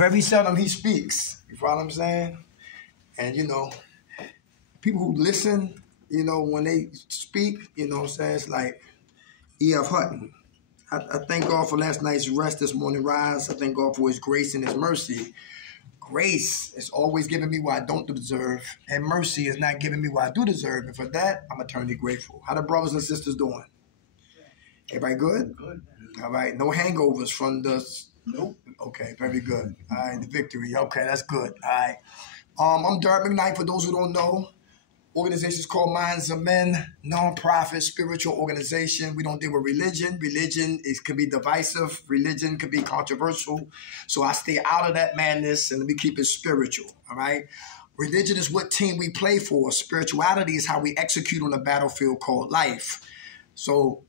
Very seldom he speaks. You follow what I'm saying? And, you know, people who listen, you know, when they speak, you know what I'm saying, it's like E.F. Hutton. I thank God for last night's rest, this morning rise. I thank God for his grace and his mercy. Grace is always giving me what I don't deserve, and mercy is not giving me what I do deserve. And for that, I'm eternally grateful. How the brothers and sisters doing? Everybody good? Good. All right. No hangovers from the... Nope. Okay, very good. All right, the victory. Okay, that's good. All right. I'm Derek McKnight, for those who don't know. Organization is called Minds of Men, non-profit spiritual organization. We don't deal with religion. Religion can be divisive. Religion can be controversial. So I stay out of that madness and let me keep it spiritual, all right? Religion is what team we play for. Spirituality is how we execute on a battlefield called life. So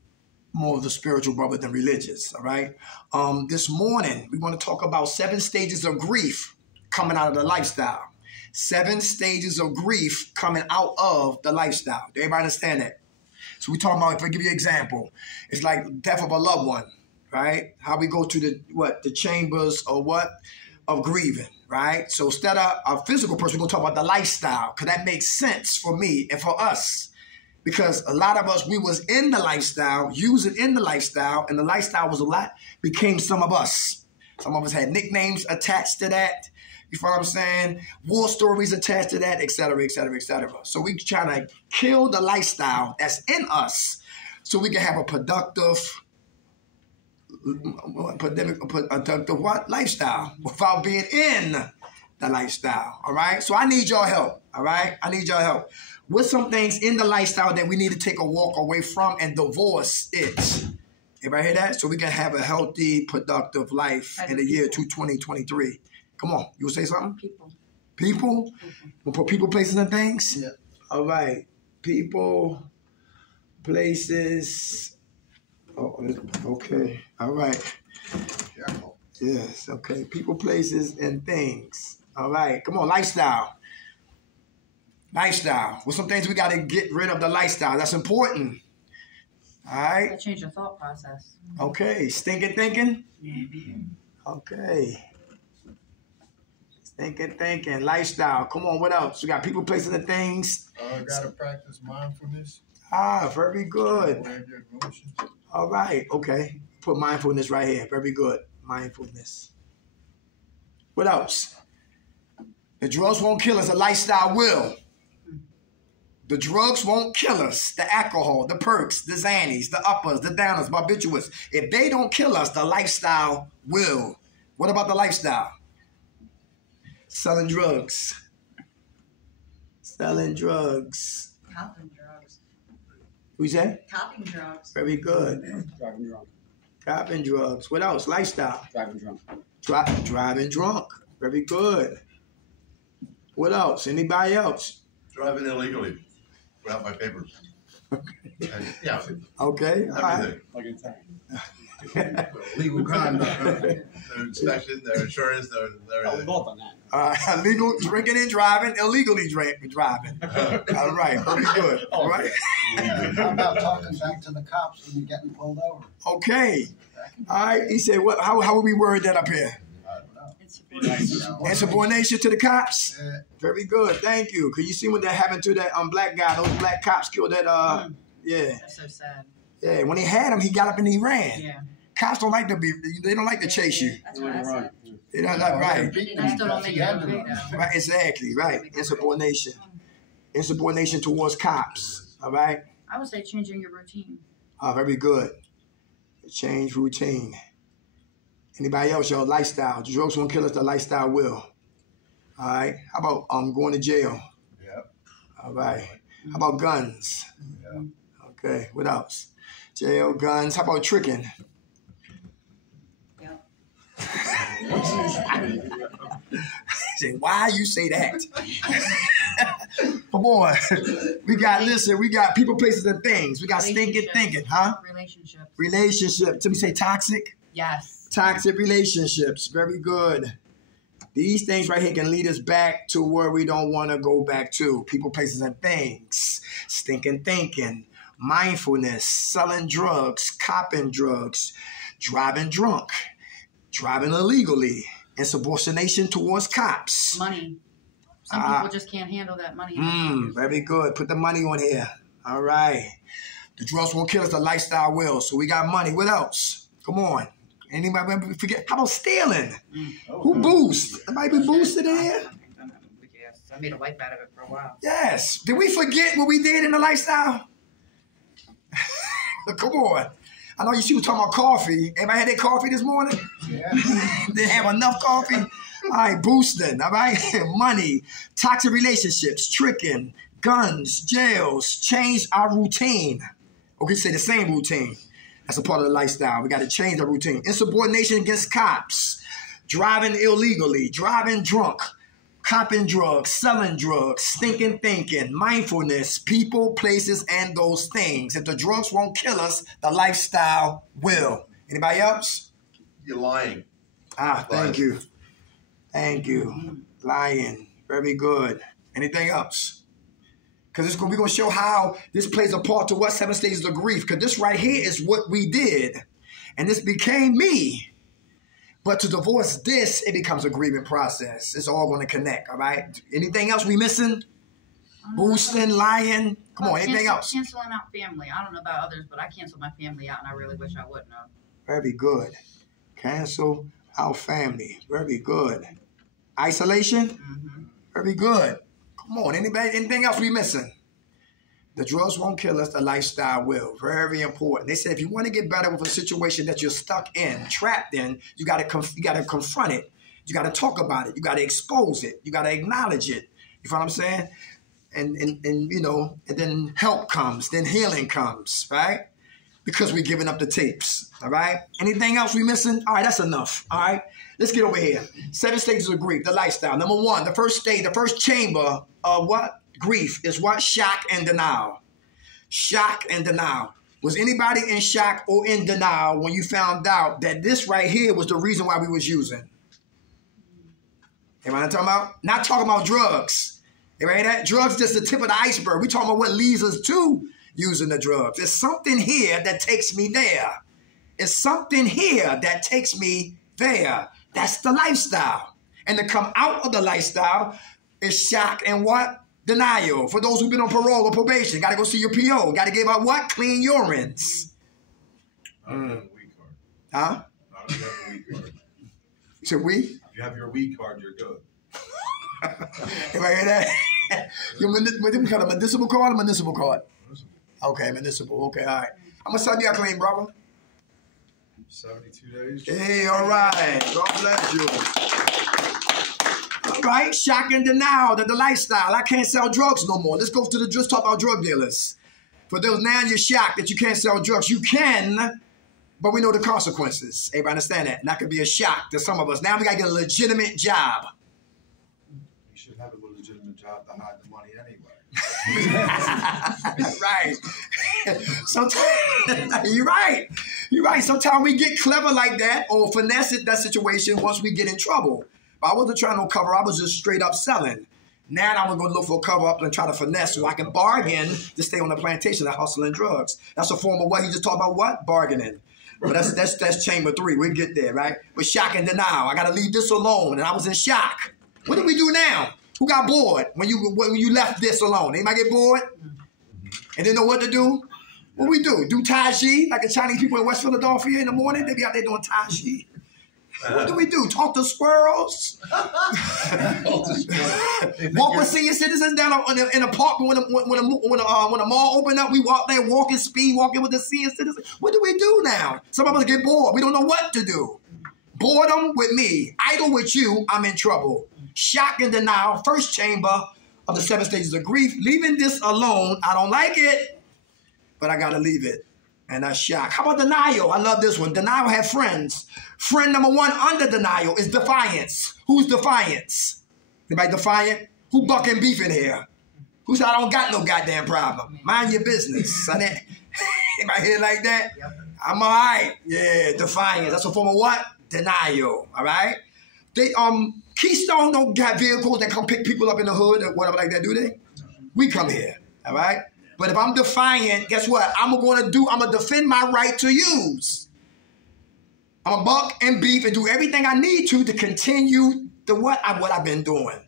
more of the spiritual brother than religious, all right? This morning, we want to talk about 7 stages of grief coming out of the lifestyle. 7 stages of grief coming out of the lifestyle. Do everybody understand that? So we talking about, if I give you an example, it's like death of a loved one, right? How we go to the chambers or of grieving, right? So instead of a physical person, we're going to talk about the lifestyle, because that makes sense for me and for us. Because a lot of us, we was in the lifestyle, using in the lifestyle, and the lifestyle was a lot, became some of us. Some of us had nicknames attached to that. You follow what I'm saying? War stories attached to that, et cetera, et cetera, et cetera. So we trying to kill the lifestyle that's in us so we can have a productive lifestyle without being in the lifestyle, all right? So I need your help, all right? I need your help. What's some things in the lifestyle that we need to take a walk away from and divorce it? Everybody hear that? So we can have a healthy, productive life in the year 2023. Come on, you will say something? People. People? We'll put people, places, and things? Yeah. All right. People, places. Oh, okay. All right. Yes, okay. People, places, and things. All right. Come on, lifestyle. Lifestyle. What's some things we got to get rid of the lifestyle? That's important. All right. Change your thought process. Okay. Stinking thinking? Okay. Thinking, lifestyle. Come on, what else? We got people, places, and things. Got to practice mindfulness. Ah, very good. All right, okay. Put mindfulness right here. Very good. Mindfulness. What else? The drugs won't kill us. The lifestyle will. The drugs won't kill us. The alcohol, the perks, the Xannies, the uppers, the downers, barbiturates. If they don't kill us, the lifestyle will. What about the lifestyle? Selling drugs. Selling drugs. Copping drugs. What you say? Copping drugs. Very good. Driving drunk. Copping drugs. What else? Lifestyle. Driving drunk. Driving drunk. Very good. What else? Anybody else? Driving illegally without my papers. Yeah. Okay. All right. Like in time. Legal conduct. Their inspection, their insurance, their We both on that. Legal drinking and driving, illegally driving. All right, very good. All right. How about talking back to the cops when you're getting pulled over? Okay. All right. He said, "What? How would we word that up here?" I don't know. Insubordination to the cops. Yeah. Very good. Thank you. Cause you see what that happened to that black guy? Those black cops killed that. Yeah. That's so sad. Yeah. When he had him, he got up and he ran. Yeah. Cops don't like to be. They don't like to chase you. That's what I said. They don't like right. That still don't make it okay, though. Right. Exactly. Right. Insubordination. Insubordination towards cops. All right. I would say changing your routine. Very good. Change routine. Anybody else? Your lifestyle. The drugs won't kill us. The lifestyle will. All right. How about going to jail? Yep. All right. How about guns? Yeah. Okay. What else? Jail, guns. How about tricking? Yep. Say, why you say that? Come on. We got people, places, and things. We got stinking thinking, huh? Relationships. Relationship. Somebody say toxic? Yes. Toxic relationships. Very good. These things right here can lead us back to where we don't want to go back to. People, places, and things. Stinking thinking. Mindfulness. Selling drugs. Copping drugs. Driving drunk. Driving illegally. Insubordination towards cops. Money. Some people just can't handle that money. Very good. Put the money on here. All right. The drugs won't kill us, the lifestyle will. So we got money. What else? Come on. Anybody forget? How about stealing? Who boosts? Anybody be boosted in here? Yes. I made a life out of it for a while. Yes. Did we forget what we did in the lifestyle? Come on. I know you was talking about coffee. Anybody had their coffee this morning? Yeah. They have enough coffee? All right, boosting, all right? Money, toxic relationships, tricking, guns, jails, change our routine. Okay, say the same routine. That's a part of the lifestyle. We got to change our routine. Insubordination against cops, driving illegally, driving drunk, copping drugs, selling drugs, stinking thinking, mindfulness, people, places, and those things. If the drugs won't kill us, the lifestyle will. Anybody else? You're lying. Thank you. Thank you. Lying. Very good. Anything else? Because we're going to show how this plays a part to what 7 stages of grief. Because this right here is what we did. And this became me. But to divorce this, it becomes a grieving process. It's all going to connect, all right? Anything else we missing? Boosting, lying? Come on, anything else? Canceling out family. I don't know about others, but I canceled my family out, and I really wish I wouldn't have. Very good. Cancel our family. Very good. Isolation? Very good. Come on, anybody? Anything else we missing? The drugs won't kill us, the lifestyle will. Very important. They said if you want to get better with a situation that you're stuck in, trapped in, you got to confront it. You got to talk about it. You got to expose it. You got to acknowledge it. You know what I'm saying? And you know, and then help comes, then healing comes, right? Because we're giving up the tapes, all right? Anything else we missing? All right, that's enough, all right? Let's get over here. 7 stages of grief, the lifestyle. Number 1, the first stage, the first chamber of what? Grief is what? Shock and denial. Shock and denial. Was anybody in shock or in denial when you found out that this right here was the reason why we was using? Am I talking about? Not talking about drugs. Right? That drugs just the tip of the iceberg. We're talking about what leads us to using the drugs. There's something here that takes me there. It's something here that takes me there. That's the lifestyle. And to come out of the lifestyle is shock and what? Denial. For those who've been on parole or probation, got to go see your PO. Got to give out what? Clean urines. I don't have a weed card. Huh? I don't have a weed card. You said we? If you have your weed card, you're good. Anybody hear that? What do we call it? Municipal card or municipal card? Okay, municipal. Okay, all right. How much time you got clean, brother? 72 days. Hey, all right. God bless you. All right, shock and denial that the lifestyle. I can't sell drugs no more. Let's go to let's talk about drug dealers. For those now you're shocked that you can't sell drugs. You can, but we know the consequences. Everybody understand that? And that could be a shock to some of us. Now we got to get a legitimate job. You should have a legitimate job to hide the money anyway. Right. Sometimes you're right. You're right. Sometimes we get clever like that or finesse it, that situation once we get in trouble. But I wasn't trying to cover. I was just straight up selling. Now I'm going to look for a cover up and try to finesse so I can bargain to stay on the plantation of hustling drugs. That's a form of what he just talked about. What? Bargaining. But that's chamber 3. We'll get there, right? But shock and denial. I got to leave this alone, and I was in shock. What do we do now? Who got bored when you left this alone? Anybody get bored and didn't know what to do? What we do? Do Tai Chi like the Chinese people in West Philadelphia in the morning? They be out there doing Tai Chi. What do we do? Talk to squirrels? Walk with senior citizens down in a park when a mall opened up. We walk there, walking with the senior citizens. What do we do now? Some of us get bored. We don't know what to do. Boredom with me, idle with you, I'm in trouble. Shock and denial, first chamber of the 7 stages of grief. Leaving this alone, I don't like it, but I gotta leave it. And that's shock. How about denial? I love this one. Denial have friends. Friend number 1 under denial is defiance. Who's defiance? Anybody defiant? Who bucking beef in here? Who said I don't got no goddamn problem? Mind your business. Anybody hear like that? I'm all right. Yeah, defiance. That's a form of what? Denial. All right? They Keystone don't got vehicles that come pick people up in the hood or whatever like that, do they? We come here. All right? But if I'm defiant, guess what? I'm going to defend my right to use. I'm a buck and beef and do everything I need to continue what I've been doing.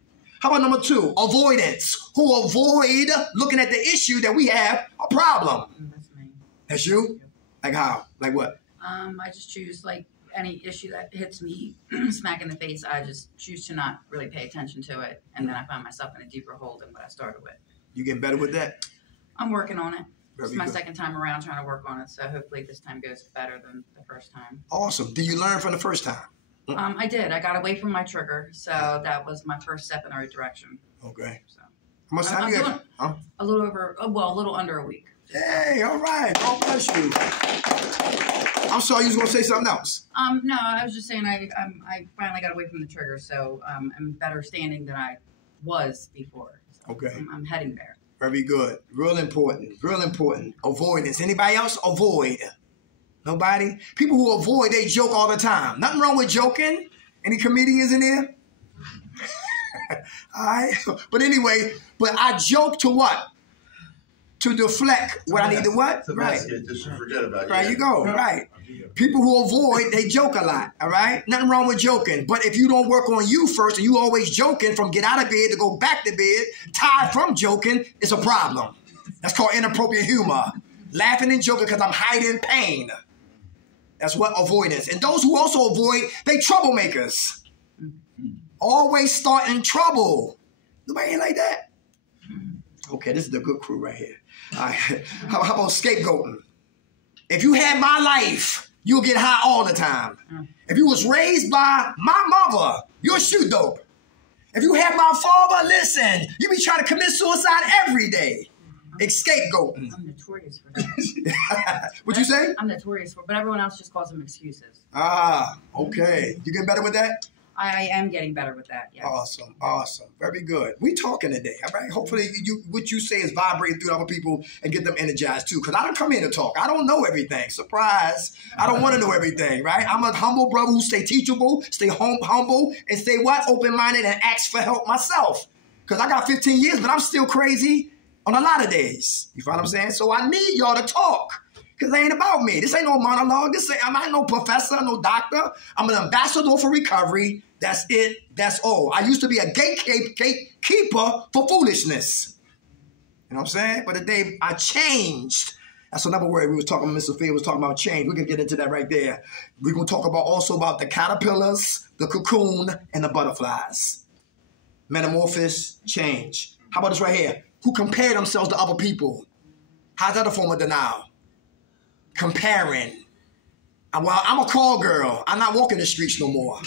How about number 2? Avoidance. Who avoid looking at the issue that we have a problem. That's me. That's you? Like how? Like what? I just choose like any issue that hits me smack in the face. I just choose to not really pay attention to it, and then I find myself in a deeper hole than what I started with. You getting better with that? I'm working on it. Very It's my good. second time around trying to work on it, so hopefully this time goes better than the first time. Awesome. Did you learn from the first time? I did. I got away from my trigger, so that was my first step in the right direction. Okay. So How much time I'm you doing have? Huh? a little under a week. Hey, all right. God bless you. I'm sorry, you was going to say something else. No, I was just saying I finally got away from the trigger, so I'm in better standing than I was before. So Okay. I'm heading there. Very good. Real important. Real important. Avoidance. Anybody else? Avoid. Nobody? People who avoid, they joke all the time. Nothing wrong with joking. Any comedians in there? All right. But anyway, I joke to what? To deflect what I need to what? To Right. mask it, just to forget about it. Right, Yeah. you go. Right. People who avoid, they joke a lot, all right? Nothing wrong with joking. But if you don't work on you first and you always joking from get out of bed to go back to bed, tired from joking, it's a problem. That's called inappropriate humor. Laughing and joking because I'm hiding pain. That's what avoidance. And those who also avoid, they troublemakers. Always starting trouble. Nobody ain't like that? Okay, this is the good crew right here. All right. How about scapegoating? If you had my life, you'll get high all the time. If you was raised by my mother, you'll shoot dope. If you had my father, listen, you be trying to commit suicide every day. Scapegoating. I'm notorious for that. What'd you say? I'm notorious for, but everyone else just calls them excuses. Ah, okay. You getting better with that? I am getting better with that. Yes. Awesome, awesome. Very good. We talking today, all right? Hopefully what you say is vibrating through other people and get them energized too. Because I don't come here to talk. I don't know everything. Surprise. I don't want to know everything, right? I'm a humble brother who stay teachable, stay humble, and stay what? Open-minded and ask for help myself. Because I got 15 years, but I'm still crazy on a lot of days. You follow what I'm saying? So I need y'all to talk. Because it ain't about me. This ain't no monologue. I'm not no professor, no doctor. I'm an ambassador for recovery. That's it. That's all. I used to be a gatekeeper for foolishness. You know what I'm saying? But the day I changed, that's another word we was talking about. Miss Sophia was talking about change. We can get into that right there. We're going to talk about also about the caterpillars, the cocoon, and the butterflies. Metamorphosis, change. How about this right here? Who compare themselves to other people. How's that a form of denial? Comparing. Well, I'm a call girl. I'm not walking the streets no more.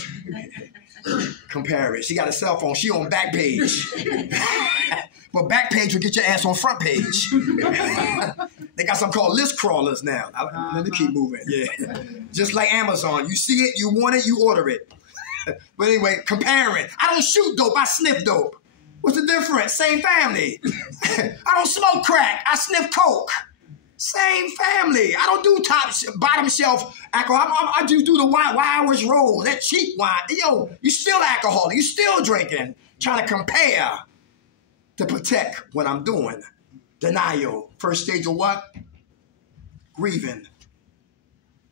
Comparing. She got a cell phone. She on back page. But back page will get your ass on front page. They got something called list crawlers now. Let me keep moving. Yeah. Just like Amazon. You see it, you want it, you order it. But anyway, comparing. I don't shoot dope. I sniff dope. What's the difference? Same family. I don't smoke crack. I sniff coke. Same family. I don't do bottom shelf alcohol. I just do the Irish roll, that cheap wine. Yo, you still alcoholic. You still drinking. Trying to compare to protect what I'm doing. Denial. First stage of what? Grieving.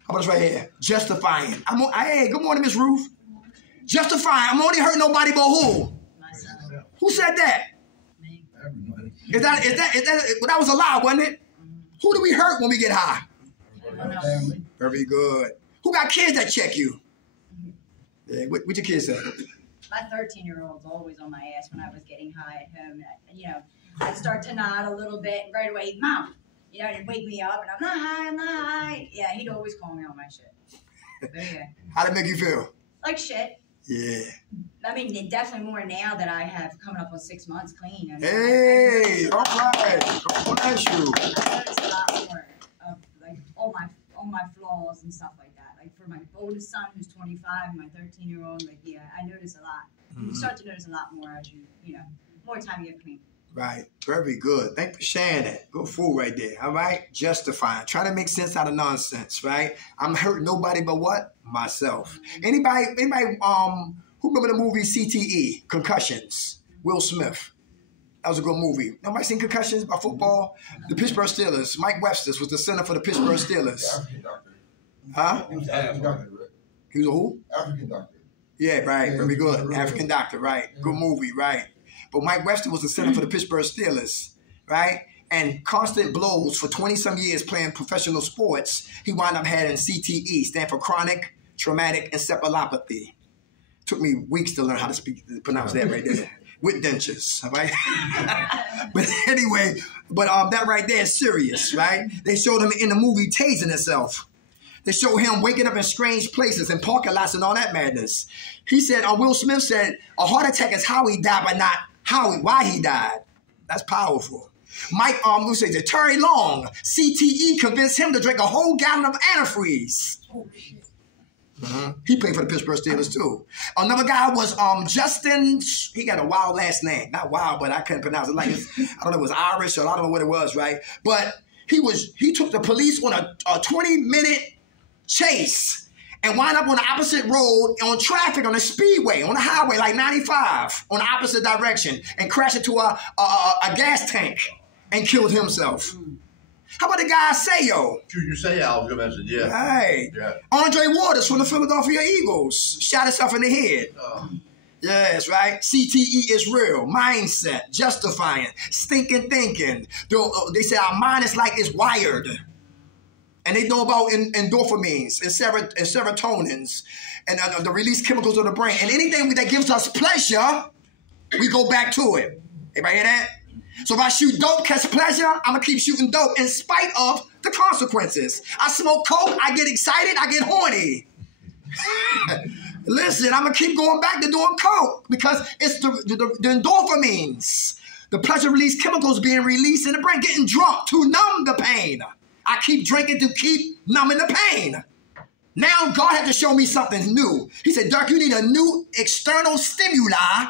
How about this right here? Justifying. Hey, good morning, Miss Ruth. Justifying. I'm only hurting nobody but who? Myself. Who said that? Me. Everybody. That was a lie, wasn't it? Who do we hurt when we get high? Family. Very good. Who got kids that check you? Yeah, what your kids say? My 13-year-old's always on my ass when I was getting high at home. And, I'd start to nod a little bit, and right away, Mom, he'd wake me up, and I'm not high, I'm not high. Yeah, he'd always call me on my shit. But yeah, How'd it make you feel? like shit. Yeah. I mean, definitely more now that I have coming up on 6 months clean. I mean, Hey, all right. God bless you. I noticed a lot more of like all my flaws and stuff like that. Like for my oldest son who's 25 and my 13-year-old, like I notice a lot. You start to notice a lot more as you more time you get clean. Right. Very good. Thanks for sharing that. Good fool right there. All right. Justifying. Try to make sense out of nonsense, right? I'm hurting nobody but what? Myself. Anybody who remember the movie CTE? Concussions. Will Smith. That was a good movie. Nobody seen Concussions about football? The Pittsburgh Steelers. Mike Webster was the center for the Pittsburgh Steelers. Huh? He was a who? African doctor. Yeah, right. Yeah, Very good. really African good. doctor, right. Yeah. Good movie, right. But Mike Webster was the center for the Pittsburgh Steelers, right? And constant blows for 20-some years playing professional sports, he wound up having CTE, stand for chronic traumatic encephalopathy. Took me weeks to learn how to pronounce that right there. With dentures, all right? But anyway, that right there is serious, right? They showed him in the movie tasing himself. They show him waking up in strange places and parking lots and all that madness. He said, Will Smith said, a heart attack is how he died, but not why he died. That's powerful. Mike, Terry Long, CTE convinced him to drink a whole gallon of antifreeze. Oh, shit. He played for the Pittsburgh Steelers too. Another guy was Justin. He got a wild last name. Not wild, but I couldn't pronounce it. I don't know, it was Irish or I don't know what it was, right? But he took the police on a 20-minute chase and wound up on the opposite road on traffic on the speedway, on the highway, like 95, on the opposite direction, and crashed into a gas tank and killed himself. How about the guy Sayo? Junior Seau, I was going to mention, yeah. Hey. Yeah. Andre Waters from the Philadelphia Eagles shot himself in the head. Yes, right? CTE is real. Mindset, justifying, stinking thinking. They say our mind is like it's wired. And they know about endorphins and serotonins and the release chemicals of the brain. And anything that gives us pleasure, we go back to it. Everybody hear that? So if I shoot dope, catch pleasure, I'm going to keep shooting dope in spite of the consequences. I smoke coke, I get excited, I get horny. Listen, I'm going to keep going back to doing coke because it's the endorphins, the pleasure release chemicals being released in the brain, getting drunk to numb the pain. I keep drinking to keep numbing the pain. Now God had to show me something new. He said, Dirk, you need a new external stimuli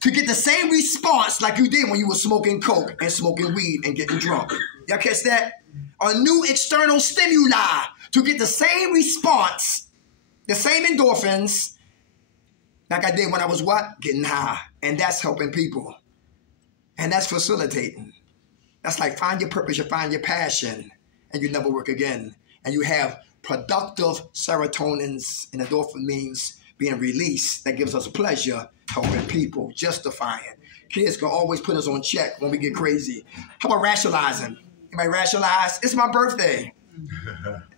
to get the same response like you did when you were smoking coke and smoking weed and getting drunk. Y'all catch that? A new external stimuli to get the same response, the same endorphins, like I did when I was what? Getting high. And that's helping people. And that's facilitating. That's like find your purpose, you find your passion, and you never work again. And you have productive serotonins and endorphins being released that gives us pleasure, helping people, justifying. Kids can always put us on check when we get crazy. How about rationalizing? Anybody rationalize? It's my birthday.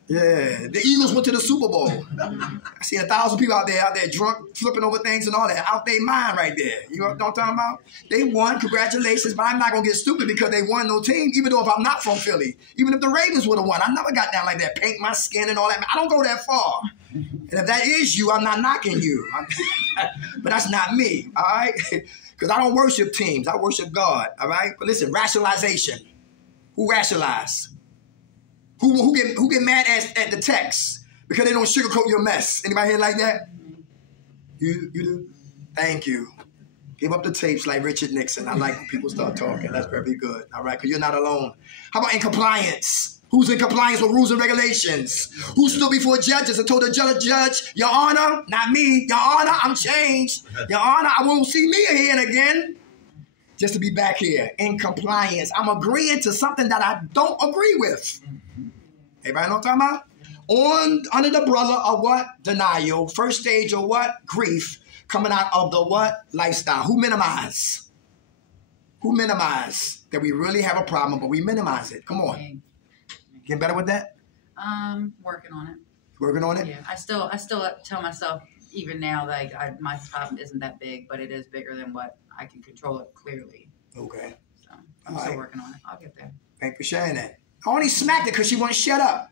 Yeah, the Eagles went to the Super Bowl. I seen 1,000 people out there drunk, flipping over things and all that. Out their mind right there. You know what I'm talking about? They won, congratulations, but I'm not going to get stupid because they won no team, even though if I'm not from Philly. Even if the Ravens would have won, I never got down like that, paint my skin and all that. I don't go that far. And if that is you, I'm not knocking you. But that's not me, all right? Because I don't worship teams. I worship God, all right? But listen, rationalization. Who rationalize? Who get mad at the text because they don't sugarcoat your mess? Anybody here like that? You do? Thank you. Give up the tapes like Richard Nixon. I like when people start talking. That's very good. All right, because you're not alone. How about in compliance? Who's in compliance with rules and regulations? Who stood before judges and told the judge, Your Honor, not me, Your Honor, I'm changed. Your Honor, I won't see me here again. Just to be back here in compliance. I'm agreeing to something that I don't agree with. Everybody know what I'm talking about? Under the umbrella of what? Denial. First stage of what? Grief. Coming out of the what? Lifestyle. Who minimize? Who minimize that we really have a problem, but we minimize it? Come on. Getting better with that? Working on it. Working on it? Yeah. I still tell myself even now that my problem isn't that big, but it is bigger than what I can control it clearly. Okay. So I'm still working on it. I'll get there. Thanks for sharing that. I only smacked it because she wouldn't shut up.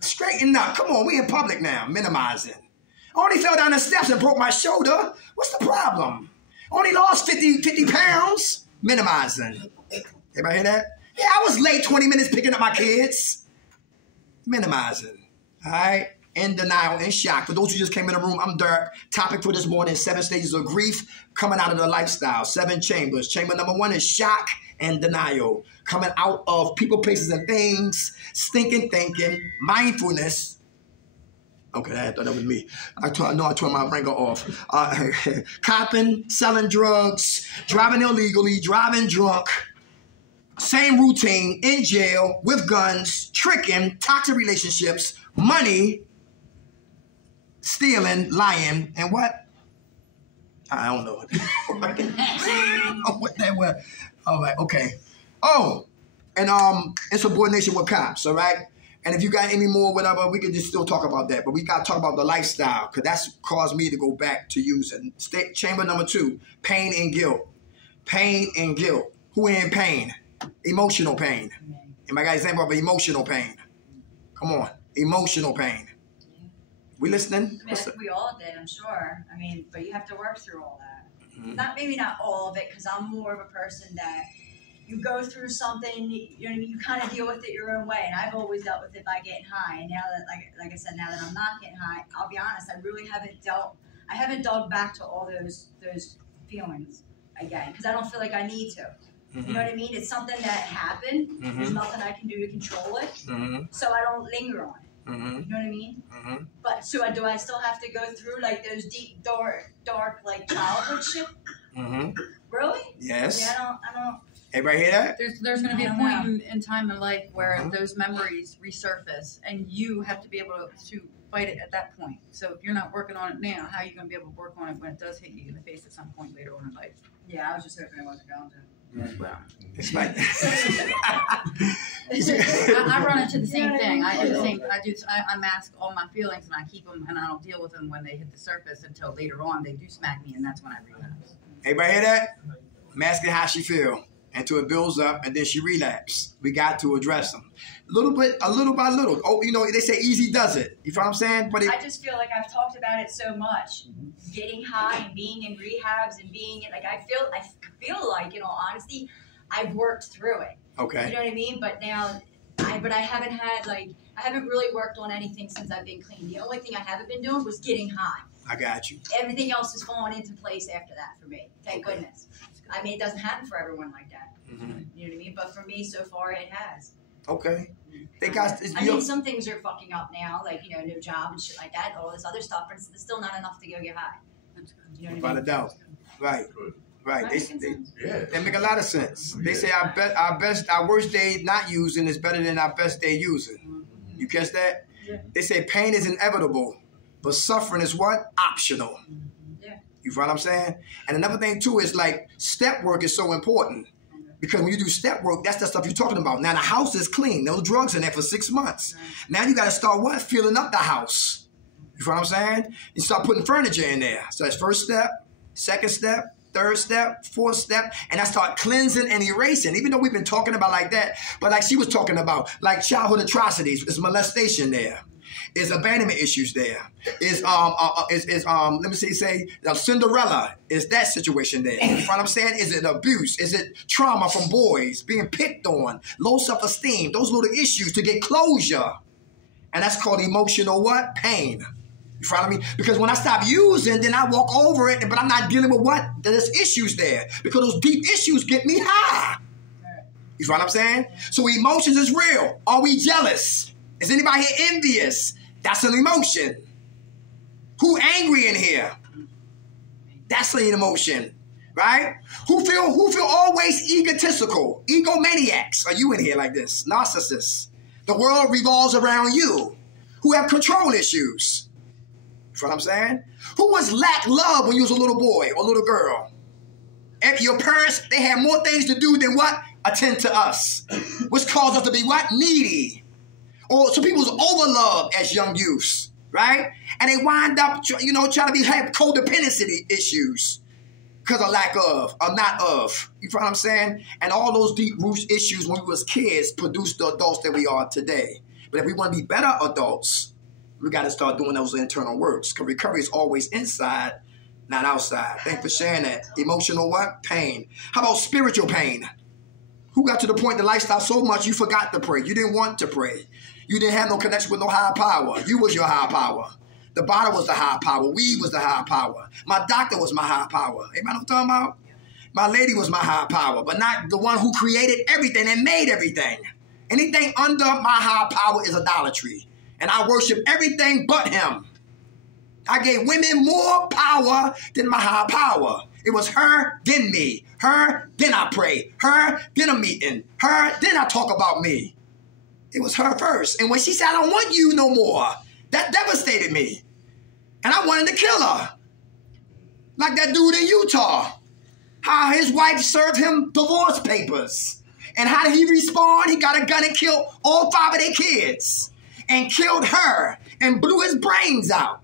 Straighten up. Come on, we in public now. Minimizing. I only fell down the steps and broke my shoulder. What's the problem? Only lost 50 pounds. Minimizing. Everybody hear that? Yeah, I was late 20 minutes picking up my kids. Minimizing. All right? In denial, in shock. For those who just came in the room, I'm Dirk. Topic for this morning, 7 stages of grief coming out of the lifestyle. 7 chambers. Chamber number 1 is shock and denial. Coming out of people, places, and things. Stinking thinking. Mindfulness. Okay, I thought that was me. I turned my ringer off. Copping, selling drugs, driving illegally, driving drunk. Same routine, in jail, with guns, tricking, toxic relationships, money, stealing, lying, and what? I don't know. What that was. All right, okay. Oh, and insubordination with cops, all right? And if you got any more, whatever, we can just still talk about that. But we got to talk about the lifestyle, because that's caused me to go back to using. Chamber number 2, pain and guilt. Pain and guilt. Who in pain? Emotional pain. And I got an example of emotional pain. Come on. Emotional pain. We listening? I mean, we all did, I'm sure. I mean, but you have to work through all that. Maybe not all of it, because I'm more of a person that you go through something, you know what I mean? You kind of deal with it your own way. And I've always dealt with it by getting high. And now that, like I said, now that I'm not getting high, I'll be honest, I really haven't dug back to all those feelings again, because I don't feel like I need to. You know what I mean? It's something that happened. There's nothing I can do to control it. So I don't linger on it. You know what I mean? But so do I still have to go through like those deep, dark like childhood shit? Really? Yes. Yeah, I don't. Everybody hear that? There's going to be a point in time in life where those memories resurface, and you have to be able to fight it at that point. So if you're not working on it now, how are you going to be able to work on it when it does hit you in the face at some point later on in life? Yeah, I was just hoping it wasn't going to. Well, it's like I run into the same thing. I do the same. I mask all my feelings and I keep them, and I don't deal with them when they hit the surface until later on they do smack me, and that's when I relapse. Everybody hear that? Masking how she feel until it builds up, and then she relapse. We got to address them a little by little. Oh, you know they say easy does it. You know what I'm saying? But I just feel like I've talked about it so much, getting high and being in rehabs and being like I feel like, in all honesty, I've worked through it. Okay. You know what I mean? But now, I haven't really worked on anything since I've been clean. The only thing I haven't been doing was getting high. I got you. Everything else has fallen into place after that for me. Thank goodness. I mean, it doesn't happen for everyone like that. You know what I mean? But for me, so far, it has. Okay. They got. I mean, some things are fucking up now, like, you know, no job and shit like that, all this other stuff, but it's still not enough to go get high. You know what I mean? Without a doubt. Right. Right. They make a lot of sense. They say our worst day not using is better than our best day using. You catch that? Yeah. They say pain is inevitable, but suffering is what? Optional. Yeah. You feel what I'm saying? And another thing too is like step work is so important. Because when you do step work, that's the stuff you're talking about. Now the house is clean. No drugs in there for 6 months. Now you got to start what? Filling up the house. You feel what I'm saying? You start putting furniture in there. So that's first step, second step, third step, fourth step, and I start cleansing and erasing. Even though we've been talking about like that, but like she was talking about, like childhood atrocities, is molestation there. Is abandonment issues there? Is let me say Cinderella? Is that situation there? You know what I'm saying? Is it abuse? Is it trauma from boys being picked on? Low self-esteem? Those little issues to get closure, and that's called emotional what? Pain. You follow me? Because when I stop using, then I walk over it, but I'm not dealing with what? There's issues there because those deep issues get me high. You follow what I'm saying? So emotions is real. Are we jealous? Is anybody here envious? That's an emotion. Who angry in here? That's an emotion, right? Who feel always egotistical? Egomaniacs. Are you in here like this? Narcissists. The world revolves around you. Who have control issues. You know what I'm saying? Who was lack love when you was a little boy or little girl? And your parents, they had more things to do than what? Attend to us. Which caused us to be what? Needy. Or some people was overloved as young youths, right? And they wind up, you know, trying to have codependency issues because of lack of, or not of. You know what I'm saying? And all those deep roots issues when we was kids produced the adults that we are today. But if we want to be better adults, we got to start doing those internal works because recovery is always inside, not outside. Thanks for sharing that. Emotional what? Pain. How about spiritual pain? Who got to the point the lifestyle so much you forgot to pray? You didn't want to pray. You didn't have no connection with no higher power. You was your higher power. The bottle was the higher power. Weed was the higher power. My doctor was my higher power. Anybody know what I'm talking about? My lady was my higher power, but not the one who created everything and made everything. Anything under my higher power is idolatry. And I worship everything but him. I gave women more power than my higher power. It was her, then me. Her, then I pray. Her, then a meeting. Her, then I talk about me. It was her first. And when she said, I don't want you no more, that devastated me. And I wanted to kill her. Like that dude in Utah. How his wife served him divorce papers. And how did he respond? He got a gun and killed all 5 of their kids. And killed her. And blew his brains out.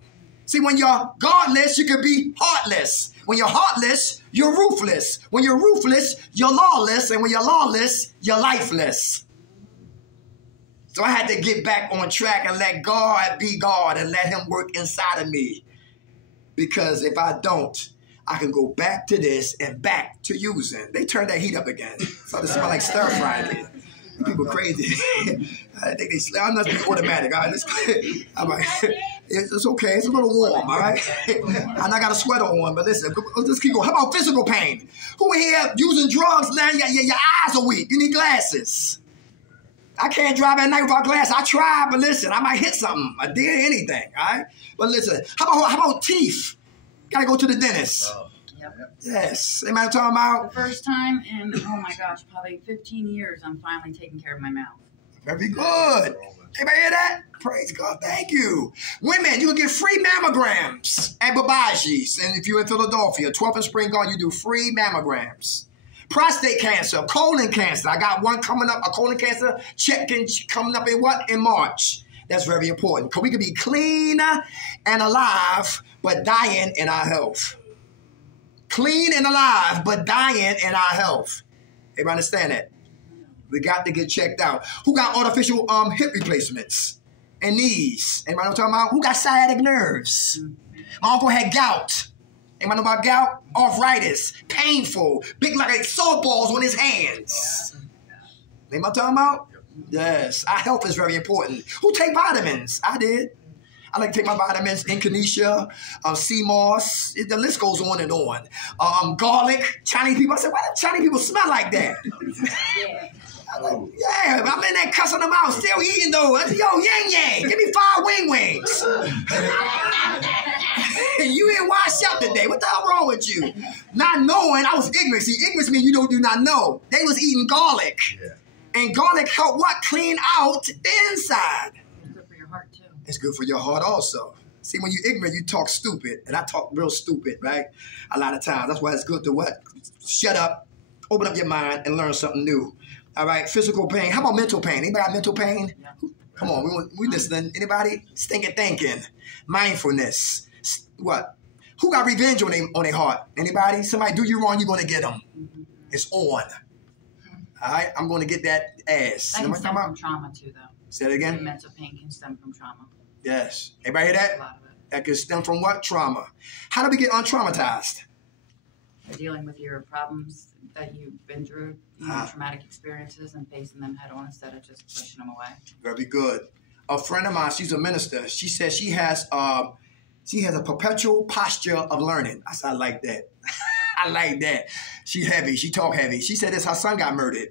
See, when you're godless, you can be heartless. When you're heartless, you're ruthless. When you're ruthless, you're lawless. And when you're lawless, you're lifeless. So I had to get back on track and let God be God and let him work inside of me. Because if I don't, I can go back to this and back to using. They turned that heat up again. So it smell like stir frying. People crazy. I think I must be automatic. All right, it's okay. It's a little warm, all right? And I got a sweater on, but listen, let's keep going. How about physical pain? Who here using drugs now? Your eyes are weak. You need glasses. I can't drive at night without glasses. I tried, but listen, I might hit something. I did anything, all right? But listen, how about teeth? Gotta go to the dentist. Yep. Yes. Anybody talking about? The first time in, oh my gosh, probably 15 years, I'm finally taking care of my mouth. Very good. Anybody hear that? Praise God. Thank you. Women, you can get free mammograms at Babaji's. And if you're in Philadelphia, 12th and Spring Garden, you do free mammograms. Prostate cancer, colon cancer. I got one coming up, a colon cancer check-in coming up in what? In March. That's very important. Because we can be clean and alive, but dying in our health. Clean and alive, but dying in our health. Everybody understand that? We got to get checked out. Who got artificial hip replacements and knees? Anybody know what I'm talking about? Who got sciatic nerves? My uncle had gout. Anybody know about gout? Arthritis, painful, big like softballs on his hands. Anybody talking about? Yes, our health is very important. Who take vitamins? I did. I like to take my vitamins, echinacea, sea moss. The list goes on and on. Garlic, Chinese people. I said, why do Chinese people smell like that? I'm like, yeah, I'm in there cussing them out, still eating though. I said, yo, Yang Yang, give me 5 wings. You ain't washed up today. What the hell wrong with you? Not knowing, I was ignorant. See, ignorance means you do not know. They was eating garlic. Yeah. And garlic help what? Clean out the inside. It's good for your heart too. It's good for your heart also. See, when you're ignorant, you talk stupid. And I talk real stupid, right? A lot of times. That's why it's good to what? Shut up, open up your mind, and learn something new. All right, physical pain. How about mental pain? Anybody got mental pain? Yeah. Come on, we listening. Anybody? Stinking thinking. Mindfulness. What? Who got revenge on their heart? Anybody? Somebody do you wrong, you're going to get them. Mm-hmm. It's on. All right, I'm going to get that ass. That can stem from trauma too, though. Say it again? The mental pain can stem from trauma. Yes. Everybody hear that? A lot of it. That can stem from what? Trauma. How do we get untraumatized? By dealing with your problems that you've been through, traumatic experiences, and facing them head on instead of just pushing them away. Very good. A friend of mine, she's a minister. She says she has a perpetual posture of learning. I said, I like that. I like that. She heavy. She talk heavy. She said this, her son got murdered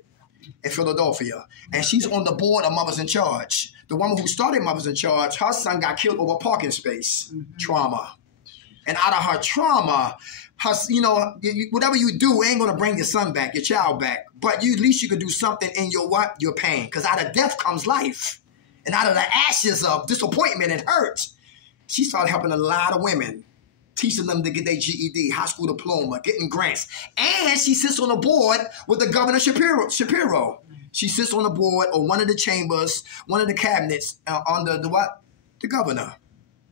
in Philadelphia. And she's on the board of Mothers in Charge. The woman who started Mothers in Charge, her son got killed over a parking space. Mm-hmm. Trauma. And out of her trauma, whatever you do ain't going to bring your son back, your child back. But at least you can do something in your what? Your pain. Because out of death comes life. And out of the ashes of disappointment and hurt, she started helping a lot of women, teaching them to get their GED, high school diploma, getting grants. And she sits on the board with the Governor Shapiro. She sits on the board or one of the chambers, one of the cabinets under the what? The governor.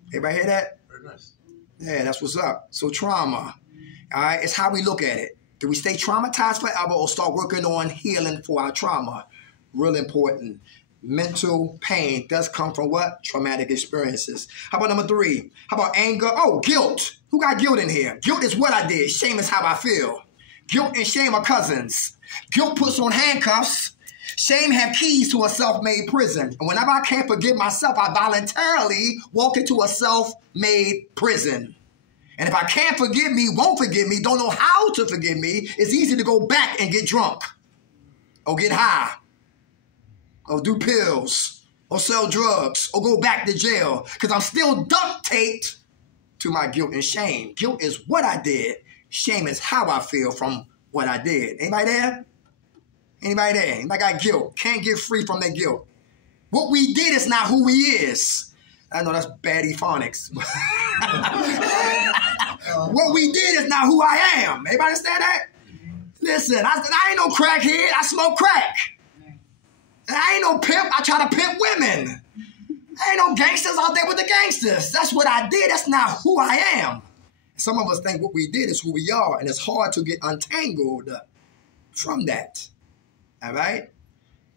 Everybody hear that? Very nice. Yeah, that's what's up. So trauma, all right, it's how we look at it. Do we stay traumatized forever or start working on healing for our trauma? Real important. Mental pain does come from what? Traumatic experiences. How about number 3? How about anger? Oh, guilt. Who got guilt in here? Guilt is what I did. Shame is how I feel. Guilt and shame are cousins. Guilt puts on handcuffs. Shame have keys to a self-made prison. And whenever I can't forgive myself, I voluntarily walk into a self-made prison. And if I can't forgive me, won't forgive me, don't know how to forgive me, it's easy to go back and get drunk or get high or do pills or sell drugs or go back to jail because I'm still duct taped to my guilt and shame. Guilt is what I did. Shame is how I feel from what I did. Anybody there? Anybody there? Anybody got guilt? Can't get free from that guilt. What we did is not who we is. I know that's bad phonics. What we did is not who I am. Everybody understand that? Listen, I ain't no crackhead. I smoke crack. I ain't no pimp. I try to pimp women. I ain't no gangsters out there with the gangsters. That's what I did. That's not who I am. Some of us think what we did is who we are, and it's hard to get untangled from that. All right?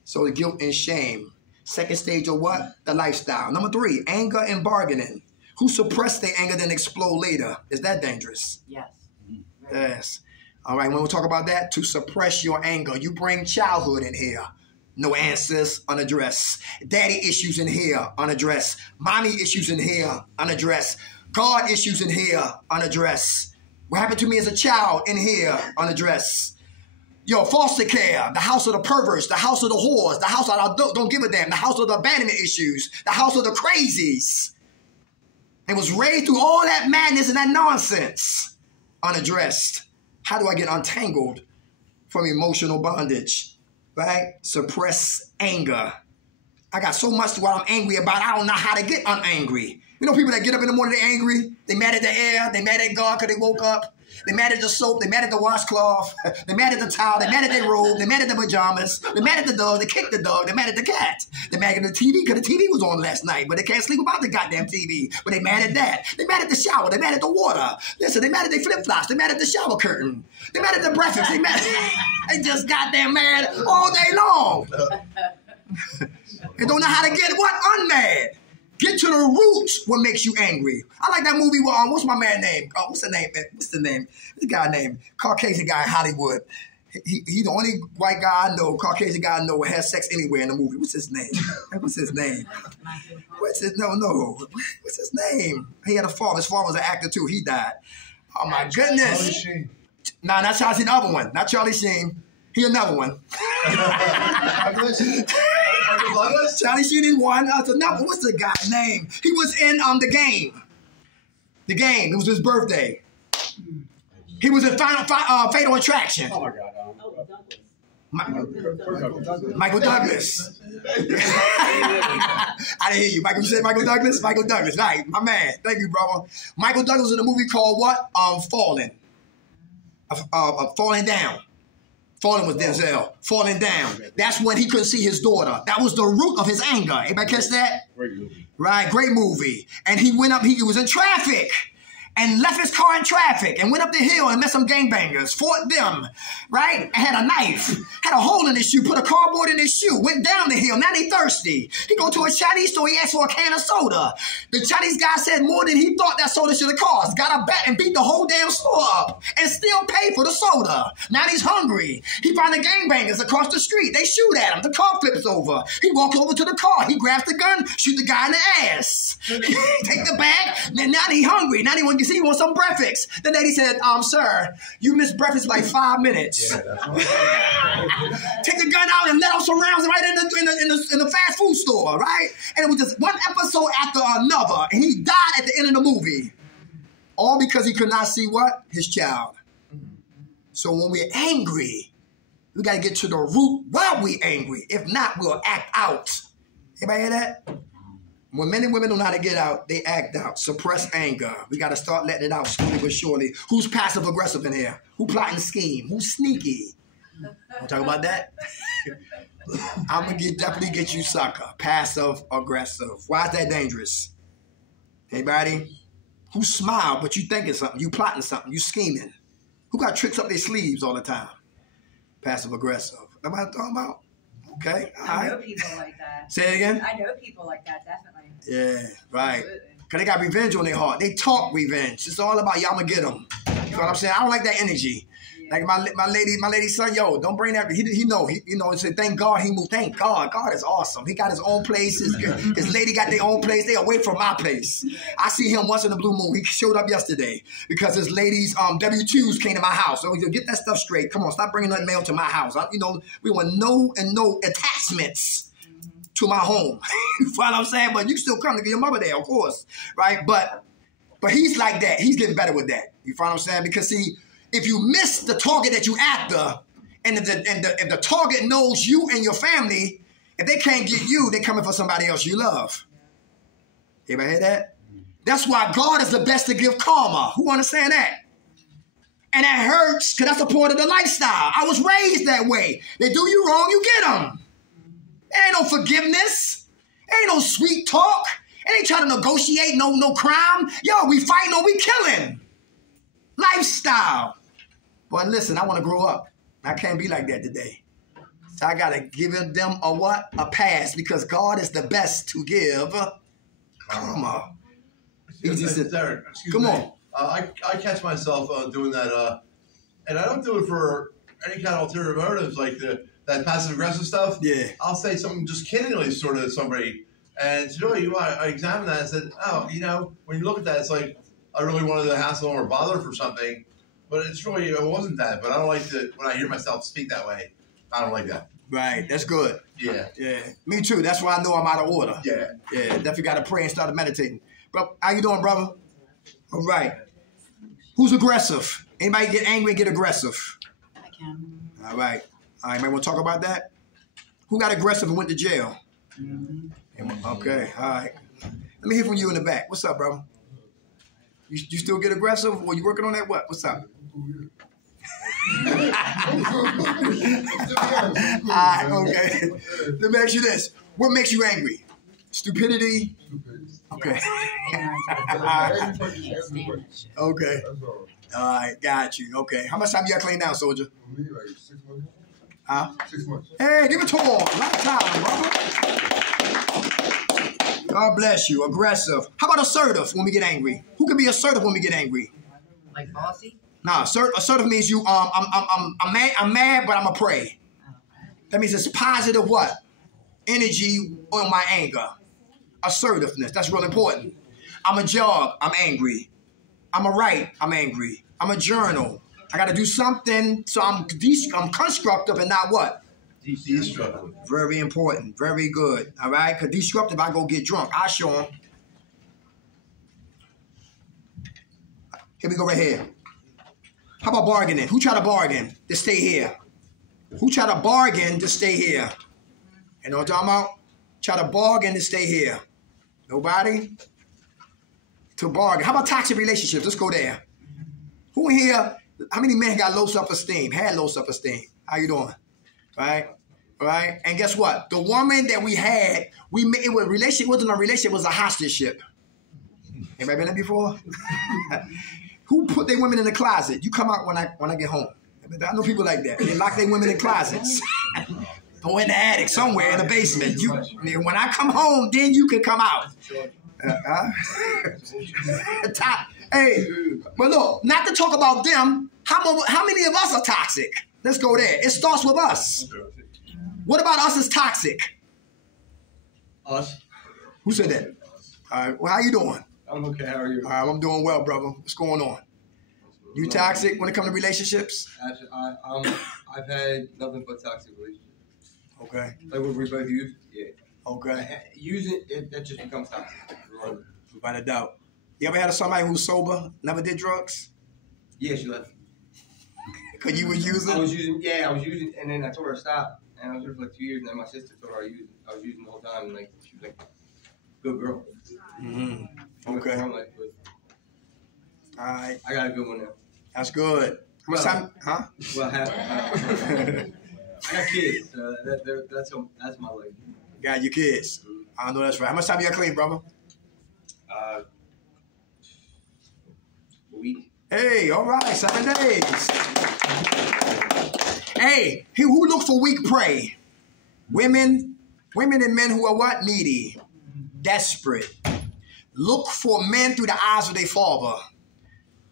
So the guilt and shame. Second stage of what? The lifestyle. Number 3, anger and bargaining. Who suppress their anger then explode later? Is that dangerous? Yes. Yes. All right, when we talk about that, to suppress your anger, you bring childhood in here. No answers, unaddressed. Daddy issues in here, unaddressed. Mommy issues in here, unaddressed. God issues in here, unaddressed. What happened to me as a child in here, unaddressed. Yo, foster care, the house of the perverts, the house of the whores, the house of the don't give a damn, the house of the abandonment issues, the house of the crazies. And was raised through all that madness and that nonsense, unaddressed. How do I get untangled from emotional bondage? Right? Suppress anger. I got so much what I'm angry about, I don't know how to get unangry. You know people that get up in the morning, they're angry. They mad at the air. They mad at God because they woke up. They mad at the soap. They mad at the washcloth. They mad at the towel. They mad at their robe. They mad at the pajamas. They mad at the dog. They kicked the dog. They mad at the cat. They mad at the TV because the TV was on last night, but they can't sleep about the goddamn TV. But they mad at that. They mad at the shower. They mad at the water. Listen, they mad at their flip-flops. They mad at the shower curtain. They mad at the breakfast. They mad. They just goddamn mad all day long. They don't know how to get what? Unmad. Get to the roots what makes you angry. I like that movie with, what's my man name? What's the name? What's the name? This guy named, Caucasian guy in Hollywood. He's the only white guy I know, Caucasian guy I know who has sex anywhere in the movie. What's his name? What's his name? What's his name? He had a father. His father was an actor too. He died. Oh my goodness. Charlie Sheen. Nah, not Charlie Sheen, the other one. Not Charlie Sheen. He another one. Charlie Sheen is one. Another. What's the guy's name? He was in The Game. The Game. It was his birthday. He was in Fatal Attraction. Oh my God. Michael Douglas. I didn't hear you. Michael, you said Michael Douglas? Michael Douglas. Right, my man. Thank you, brother. Michael Douglas in a movie called what? Falling. Falling Down. Falling was Denzel. Falling down. That's when he couldn't see his daughter. That was the root of his anger. Anybody catch that? Great movie. Right, great movie. And he went up, he was in traffic and left his car in traffic and went up the hill and met some gangbangers, fought them, right? And had a knife, had a hole in his shoe, put a cardboard in his shoe, went down the hill. Now he thirsty. He go to a Chinese store, he asked for a can of soda. The Chinese guy said more than he thought that soda should have cost. Got a bat and beat the whole damn store up and still paid for the soda. Now he's hungry. He find the gangbangers across the street. They shoot at him. The car flips over. He walks over to the car. He grabs the gun, shoot the guy in the ass. Take the bag. Now he's hungry. Now he wants some breakfast. The lady said, sir, you missed breakfast like 5 minutes. Yeah, that's right. Take the gun out and let off some rounds right in the fast food store, right? And it was just one episode after another, and he died at the end of the movie. All because he could not see what? His child. So when we're angry, we got to get to the root why we're angry. If not, we'll act out. Anybody hear that? When men and women don't know how to get out, they act out. Suppress anger. We got to start letting it out slowly but surely. Who's passive aggressive in here? Who plotting scheme? Who's sneaky? We'll talk about that. I'm going to definitely get you sucker. Passive aggressive. Why is that dangerous? Anybody? Who smile but you thinking something? You plotting something? You scheming? Who got tricks up their sleeves all the time? Passive aggressive. Know what I'm talking about? Okay, all right. I know people like that. Say it again? I know people like that, definitely. Yeah, right. Absolutely. Because they got revenge on their heart. They talk revenge. It's all about, y'all, I'm going to get them. You know what I'm saying? I don't like that energy. Like my lady's son, yo, don't bring that. He know, he said, thank God he moved. Thank God. God is awesome. He got his own place. His lady got their own place. They away from my place. I see him once in the blue moon. He showed up yesterday because his lady's W-2s came to my house. So get that stuff straight. Come on, stop bringing that mail to my house. We want no attachments to my home. You know what I'm saying? But you still come to get your mother there, of course, right? But he's like that. He's getting better with that. You know what I'm saying? Because see, if you miss the target that you after, and if the target knows you and your family, if they can't get you, they're coming for somebody else you love. Anybody hear that? That's why God is the best to give karma. Who understand that? And that hurts because that's a part of the lifestyle. I was raised that way. They do you wrong, you get them. There ain't no forgiveness. There ain't no sweet talk. It ain't trying to negotiate no crime. Yo, we fighting or we killing. Lifestyle. But listen, I want to grow up. I can't be like that today. So I got to give them a what? A pass because God is the best to give. Come on. Derek, excuse Come me. on. I catch myself doing that, and I don't do it for any kind of ulterior motives, like that passive aggressive stuff. Yeah. I'll say something just kiddingly, sort of to somebody, and it's really, I examined that and said, oh, when you look at that, it's like I really wanted to hassle or bother for something, but it wasn't that. But I don't like to when I hear myself speak that way. I don't like that. Right. That's good. Yeah. Yeah. Me too. That's why I know I'm out of order. Yeah. Yeah. Definitely got to pray and start meditating. Bro, how you doing, brother? All right. Who's aggressive? Anybody get angry and get aggressive? I can. All right. All right. Might want to talk about that? Who got aggressive and went to jail? Okay. All right. Let me hear from you in the back. What's up, brother? You still get aggressive? Or you working on that? What? What's up? All right. Okay. Let me ask you this. What makes you angry? Stupidity? Okay. Okay. All right, got you. Okay. How much time you got clean down, soldier? For me, like 6 months. Huh? 6 months. Hey, give it to him. A lot of time, brother. God bless you. Aggressive. How about assertive when we get angry? Who can be assertive when we get angry? Like bossy? Nah, assertive means you I'm mad, but I'm a pray. That means it's positive what? Energy on my anger. Assertiveness. That's real important. I'm a job. I'm angry. I'm a write. I'm angry. I'm a journal. I got to do something, so I'm constructive and not what? Destructive. Very important. Very good. All right? Because destructive, I go get drunk. I'll show them. Here we go right here. How about bargaining? Who try to bargain to stay here? Who try to bargain to stay here? You know what I'm talking about? Try to bargain to stay here. Nobody? To bargain. How about toxic relationships? Let's go there. Who in here, how many men got low self-esteem? Had low self-esteem? How you doing? Right? Right? And guess what? The woman that we had, it was relationship, wasn't a relationship, it was a hostage ship. Anybody been there before? Who put their women in the closet? You come out when I get home. I know people like that. They lock their women in closets. Go in the attic somewhere in the basement. When I come home, then you can come out. Hey, but look, not to talk about them. How many of us are toxic? Let's go there. It starts with us. What about us as toxic? Us. Who said that? All right. Well, how you doing? I'm okay. How are you? All right, I'm doing well, brother. What's going on? You toxic when it comes to relationships? Actually, I've had nothing but toxic relationships. Okay. Like what we both use? Yeah. Okay. Using it, that just becomes toxic. Without a doubt. You ever had somebody who's sober, never did drugs? Yeah, she left. Because you were using? I was using, and then I told her to stop. And I was here for like 2 years, and then my sister told her I was using the whole time, and like she was like, good girl. Mm-hmm. Okay. I'm like, all right. I got a good one now. That's good. How much time? Huh? Well, I got kids. So that's my life. Got your kids. I know that's right. How much time you got clean, brother? A week. Hey, all right, 7 days. Hey, who look for weak prey? Women and men who are what? Needy, desperate. Look for men through the eyes of their father.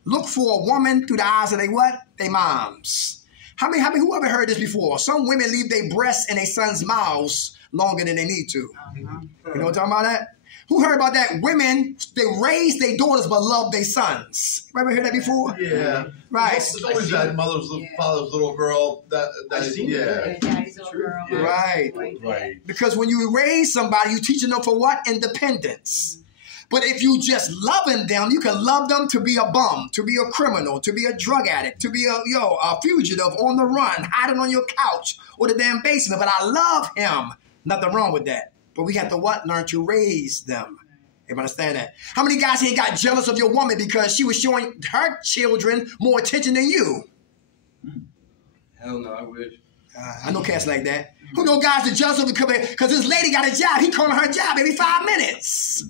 Look for a woman through the eyes of their what? Their moms. Who ever heard this before? Some women leave their breasts in their sons' mouths longer than they need to. You know what I'm talking about that? Who heard about that? Women, they raise their daughters but love their sons. You ever heard that before? Yeah. Right. There's always that father's little girl. Daddy's little girl. Right. Right. Because when you raise somebody, you're teaching them for what? Independence. But if you just loving them, you can love them to be a bum, to be a criminal, to be a drug addict, to be a fugitive on the run, hiding on your couch or the damn basement. But I love him. Nothing wrong with that. But we have to what? Learn to raise them. You understand that? How many guys here got jealous of your woman because she was showing her children more attention than you? Hell no, I wish. I know cats like that. Who know guys that jealous of because this lady got a job. He calling her job every 5 minutes.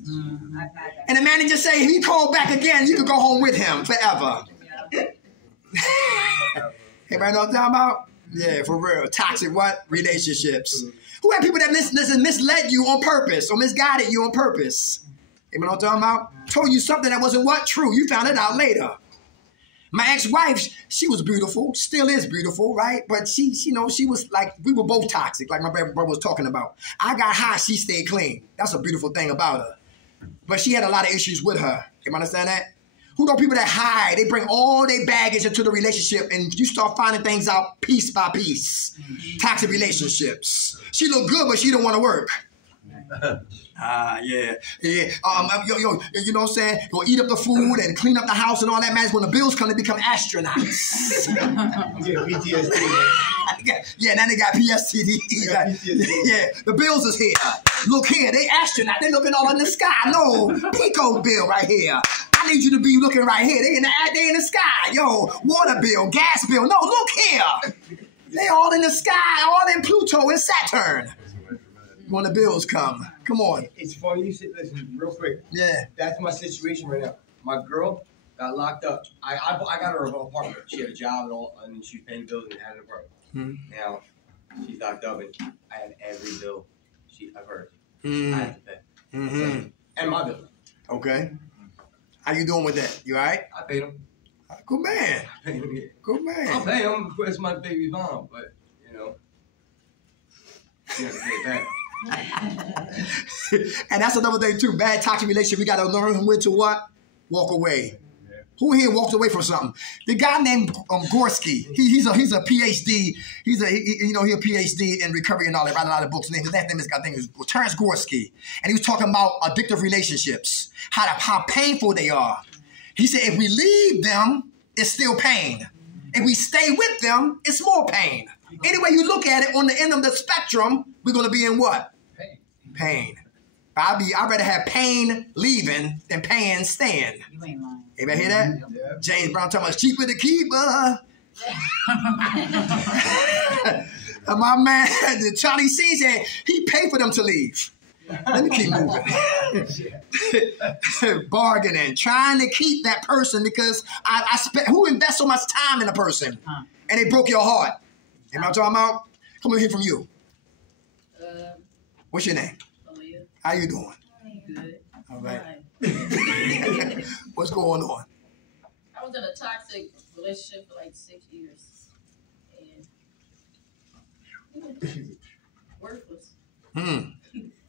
And the manager say, if he called back again, you could go home with him forever. Everybody know what I'm talking about? Yeah, for real. Toxic what? Relationships. Who had people that misled you on purpose or misguided you on purpose? You know what I'm talking about? Told you something that wasn't what? True. You found it out later. My ex-wife, she was beautiful, still is beautiful, right? But she was like, we were both toxic, like my brother was talking about. I got high, she stayed clean. That's a beautiful thing about her. But she had a lot of issues with her. You understand that? Who know people that hide? They bring all their baggage into the relationship and you start finding things out piece by piece. Toxic relationships. She look good, but she don't want to work. Yeah. You know what I'm saying? Go eat up the food and clean up the house and all that, man. When the bills come, they become astronauts. Yeah, PTSD. Yeah, now they got PSTD. Yeah, the bills is here. Look here, they astronaut. They looking all in the sky. No, Pico bill right here. I need you to be looking right here. They in the sky. Yo, water bill, gas bill. No, look here. They all in the sky, all in Pluto and Saturn. When the bills come. Come on. It's funny you said, listen, real quick. Yeah. That's my situation right now. My girl got locked up. I got her an apartment. She had a job and all, and she was paying bills and had an apartment. Now, she's locked up and I have every bill of hers. I have to pay. And my bill. Okay. How you doing with that? You all right? I paid them. Good man. I paid them, yeah. Good man. I'll pay them because it's my baby's mom, but, you know, you have to pay it back. And that's another thing too. Bad toxic relationship. We gotta learn when to what? Walk away. Yeah. Who here walked away from something? The guy named Gorski. He's a PhD. He's a PhD in recovery and all that. Write a lot of books. His last name is Terrence Gorski, and he was talking about addictive relationships. How painful they are. He said if we leave them, it's still pain. If we stay with them, it's more pain. Any way you look at it, on the end of the spectrum, we're going to be in what? Pain. I'd rather have pain leaving than pain staying. You ain't lying. Anybody hear that? Yeah. James Brown talking about cheaper to keep her. My man, Charlie C said, he paid for them to leave. Let me keep moving. Bargaining, trying to keep that person because I spent, who invests so much time in a person? And they broke your heart. Am I talking about? Come and hear from you. What's your name? Aaliyah. How you doing? Good. All right. What's going on? I was in a toxic relationship for like 6 years. And worthless.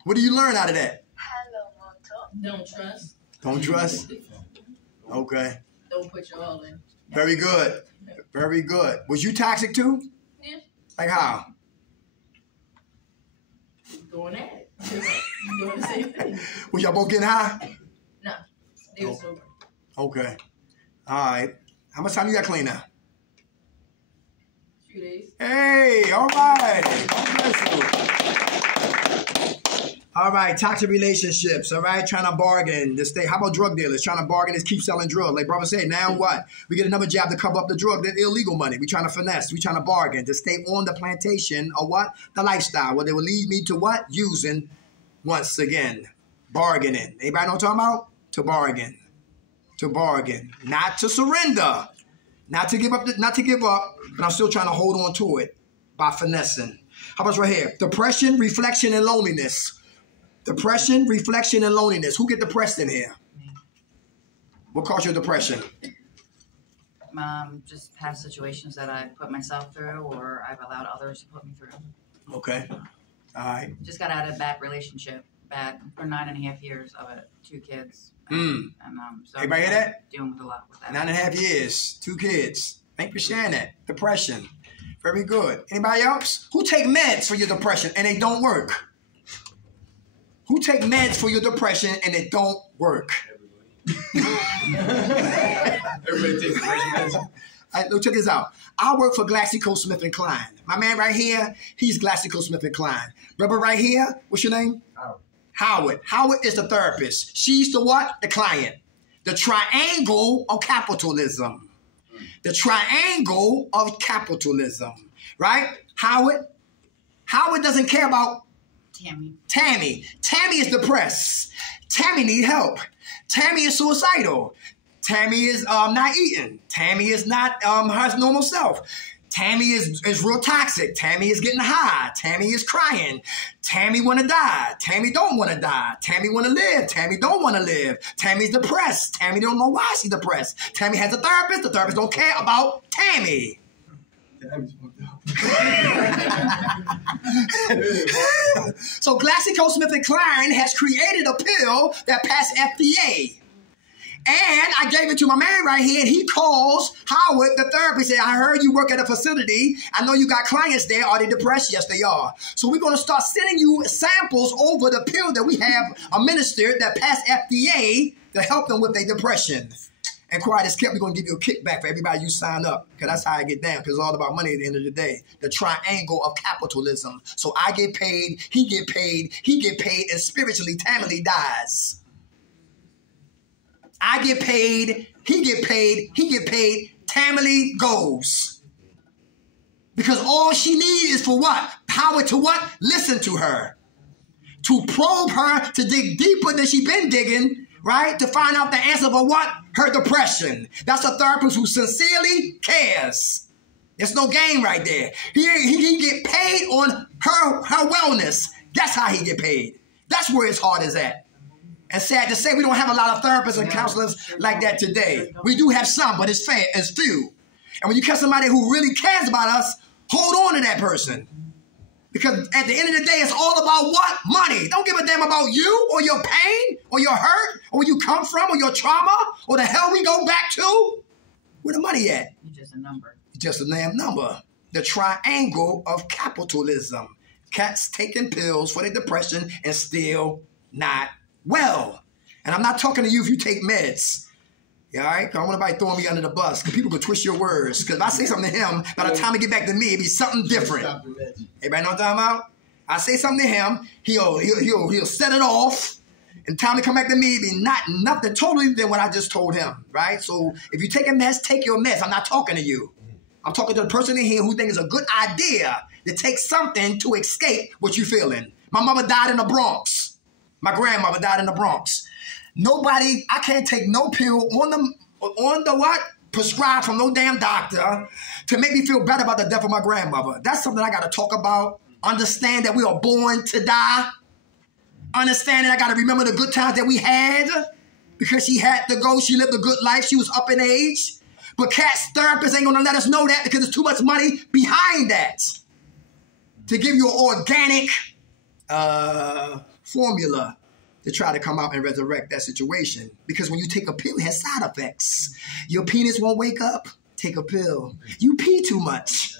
What do you learn out of that? Don't trust. Don't trust? Okay. Don't put your all in. Very good. Very good. Was you toxic too? Yeah. Like how? Going at it. Doing the same thing. Was y'all both getting high? No. They were sober. Okay. All right. How much time you got clean now? A few days. Hey, all right. God bless you. All right, toxic relationships, all right, trying to bargain. How about drug dealers? Trying to bargain is keep selling drugs. Like brother said, now what? We get another job to cover up the drug, the illegal money. We trying to finesse. We trying to bargain to stay on the plantation or what? The lifestyle. Well, they will lead me to what? Using, once again, bargaining. Anybody know what I'm talking about? To bargain. To bargain. Not to surrender. Not to give up, but I'm still trying to hold on to it by finessing. How about right here? Depression, reflection, and loneliness. Depression, reflection, and loneliness. Who get depressed in here? What caused your depression? Just past situations that I put myself through or I've allowed others to put me through. Okay. All right. Just got out of a bad relationship. Bad for 9.5 years of it. 2 kids. So everybody hear that? Dealing with a lot with that. 9.5 years, 2 kids. Thank you for sharing that. Depression. Very good. Anybody else? Who take meds for your depression and they don't work? Who take meds for your depression and it don't work? Everybody takes depression meds. All right, look, check this out. I work for GlaxoSmithKline. My man right here, he's GlaxoSmithKline. Brother right here, what's your name? Howard. Howard is the therapist. She's the what? The client. The triangle of capitalism. The triangle of capitalism. Right? Howard doesn't care about Tammy. Tammy is depressed. Tammy need help. Tammy is suicidal. Tammy is not eating. Tammy is not her normal self. Tammy is real toxic. Tammy is getting high. Tammy is crying. Tammy want to die. Tammy don't want to die. Tammy want to live. Tammy don't want to live. Tammy's depressed. Tammy don't know why she's depressed. Tammy has a therapist. The therapist don't care about Tammy. So GlaxoSmithKline has created a pill that passed FDA. And I gave it to my man right here, and he calls Howard, the therapist, said, I heard you work at a facility. I know you got clients there. Are they depressed? Yes, they are. So we're going to start sending you samples over the pill that we have administered that passed FDA to help them with their depression. And quiet as kept, we're going to give you a kickback for everybody you sign up, because that's how I get down, because it's all about money at the end of the day. The triangle of capitalism. So I get paid, he get paid, and spiritually Tammy dies. I get paid, he get paid, Tammy goes. Because all she needs is for what? Power to what? Listen to her. To probe her, to dig deeper than she been digging, right? To find out the answer for what? Her depression. That's a therapist who sincerely cares. There's no game right there. He get paid on her wellness. That's how he get paid. That's where his heart is at. And sad to say, we don't have a lot of therapists and counselors like that today. We do have some, but it's few. And when you catch somebody who really cares about us, hold on to that person. Because at the end of the day, it's all about what? Money. Don't give a damn about you or your pain or your hurt or where you come from or your trauma or the hell we go back to. Where the money at? You're just a number. Just a damn number. The triangle of capitalism. Cats taking pills for their depression and still not well. And I'm not talking to you if you take meds. Yeah, all right? I don't want nobody throwing me under the bus, because people can twist your words. Because if I say something to him, by the time it get back to me, it'd be something different. Everybody know what I'm talking about? I say something to him, he'll set it off, and time to come back to me, it'd be nothing totally than what I just told him, right? So if you take a meds, take your meds. I'm not talking to you. I'm talking to the person in here who thinks it's a good idea to take something to escape what you're feeling. My mother died in the Bronx. My grandmother died in the Bronx. Nobody, I can't take no pill on the what? Prescribed from no damn doctor to make me feel better about the death of my grandmother. That's something I got to talk about. Understand that we are born to die. Understand that I got to remember the good times that we had, because she had to go. She lived a good life. She was up in age. But Cat's therapist ain't going to let us know that, because there's too much money behind that to give you an organic formula to try to come out and resurrect that situation. Because when you take a pill, it has side effects. Your penis won't wake up. Take a pill. You pee too much.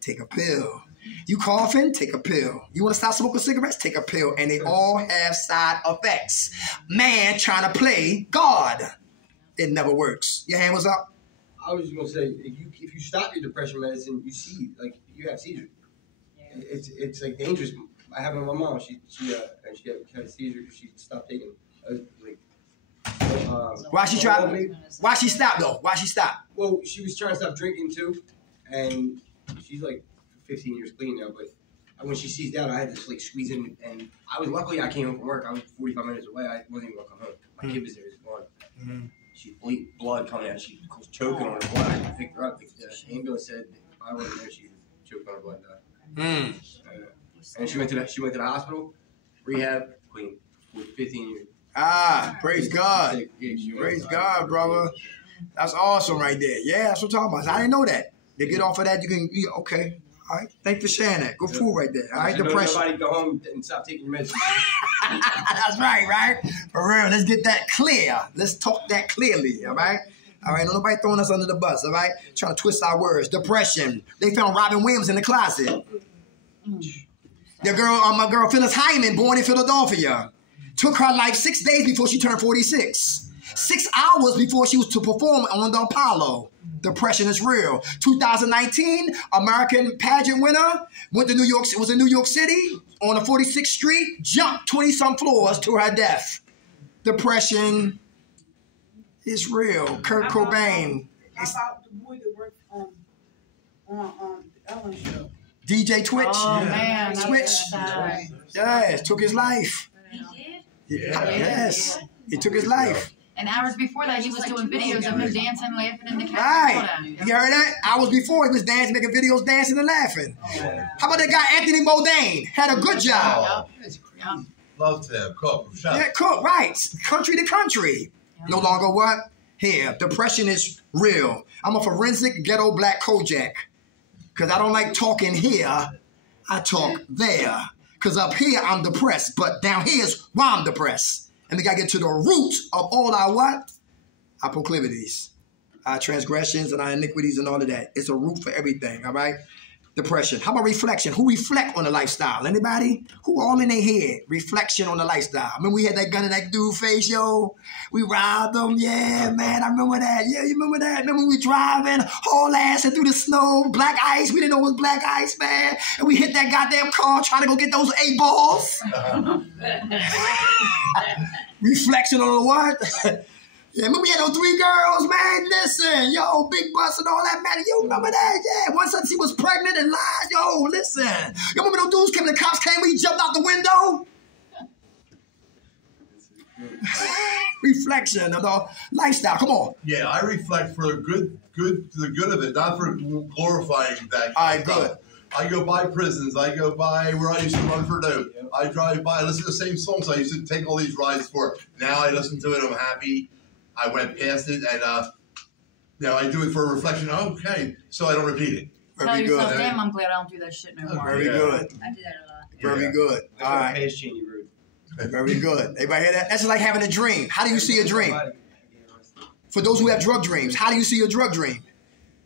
Take a pill. You coughing? Take a pill. You want to stop smoking cigarettes? Take a pill. And they all have side effects. Man trying to play God. It never works. Your hand was up? I was just going to say, if you stop your depression medicine, you see, like, you have seizures. Yeah. It's like dangerous. I have it with my mom. She had a seizure because she stopped taking. Why she tried? Why she stopped though? Why she stopped? Well, she was trying to stop drinking too, and she's like 15 years clean now. But when she seized out, I had to just like squeeze in, and luckily I came home from work. I was 45 minutes away. I wasn't even gonna come home. My kid was there, just gone. Mm-hmm. She blood coming out. She was choking on her blood. I picked her up. The ambulance said I wasn't there. She choked on her blood and died. And she went to the hospital, rehab, clean, for 15 years. Ah, praise God. Praise God, brother. That's awesome right there. Yeah, that's what I'm talking about. I didn't know that. To get off of that, you can, okay. All right. Thanks for sharing that. Good food right there. All right, depression. Nobody go home and stop taking your medicine. That's right? For real. Let's get that clear. Let's talk that clearly, all right? All right, nobody throwing us under the bus, all right? Trying to twist our words. Depression. They found Robin Williams in the closet. My girl Phyllis Hyman, born in Philadelphia, took her life 6 days before she turned 46. 6 hours before she was to perform on the Apollo. Depression is real. 2019, American pageant winner, went to New York, was in New York City on the 46th Street, jumped 20-some floors to her death. Depression is real. Kurt Cobain. How about the boy that worked on Ellen show? DJ Twitch. Oh, man. Twitch. Yes, took his life. He did? Yes, he took his life. And hours before that, he was doing videos of him dancing, laughing in the camera. Right. You heard that? Hours before, he was dancing, making videos, dancing and laughing. How about that guy, Anthony Bourdain? Had a good job. Yeah. Love to cook. Yeah, cook, right. Country to country. No longer what? Here. Depression is real. I'm a forensic ghetto black Kojak. Because I don't like talking here. I talk there. Because up here, I'm depressed. But down here is why I'm depressed. And we got to get to the root of all our what? Our proclivities, our transgressions and our iniquities and all of that. It's a root for everything, all right? Depression. How about reflection? Who reflect on the lifestyle? Anybody? Who all in their head? Reflection on the lifestyle. Remember we had that gun in that dude face, yo? We robbed them. Yeah, man, I remember that. Yeah, you remember that? Remember we driving, haul ass and through the snow, black ice. We didn't know it was black ice, man. And we hit that goddamn car trying to go get those 8 balls. Reflection on the what? Yeah, remember we had those 3 girls, man? Listen, yo, big bus and all that, man. You remember that? Yeah, one son she was pregnant and lied. Yo, listen. You remember those dudes came, the cops came, we jumped out the window? Reflection of the lifestyle. Come on. Yeah, I reflect for the good of it, not for glorifying that. All right, good. I go by prisons. I go by where I used to run for dope. I drive by. I listen to the same songs I used to take all these rides for. Now I listen to it. I'm happy. I went past it, and I do it for a reflection. Okay, so I don't repeat it. Tell yourself, damn, I'm glad I don't do that shit no more. Very good. I do that a lot. Very good. All right. Pace chain, you rude. Very good. Everybody hear that? That's like having a dream. How do you see a dream? For those who have drug dreams, how do you see your drug dream?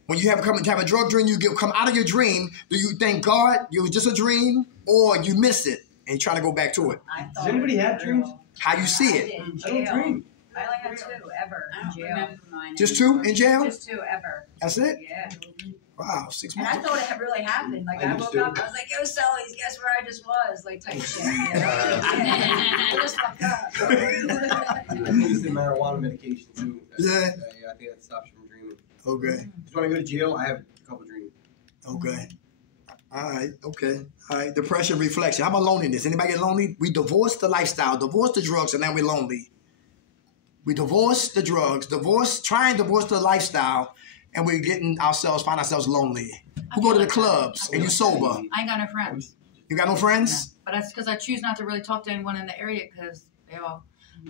When you have a drug dream, you come out of your dream. Do you thank God it was just a dream, or you miss it and you try to go back to it? Does anybody have dreams? How you see it? I don't dream. I only had 2 ever in jail. Just 2 in jail? Just 2 ever. That's it? Yeah. Wow, 6 And months. I thought it had really happened. Like I woke up, I was like, "Yo, Sully's, guess where I just was?" Like type shit. You know? I just fucked up. I think it's the marijuana medication too. Yeah. I think that stops you from dreaming. Okay. Because when I go to jail, I have a couple dreams. Okay. All right. Okay. All right. Depression, reflection. How about loneliness? Anybody get lonely? We divorced the lifestyle, divorced the drugs, and now we're lonely. We divorced the drugs, try and divorce the lifestyle, and we're find ourselves lonely. Who go to the clubs and you sober? I ain't got no friends. You got no friends? No. But that's because I choose not to really talk to anyone in the area because they all.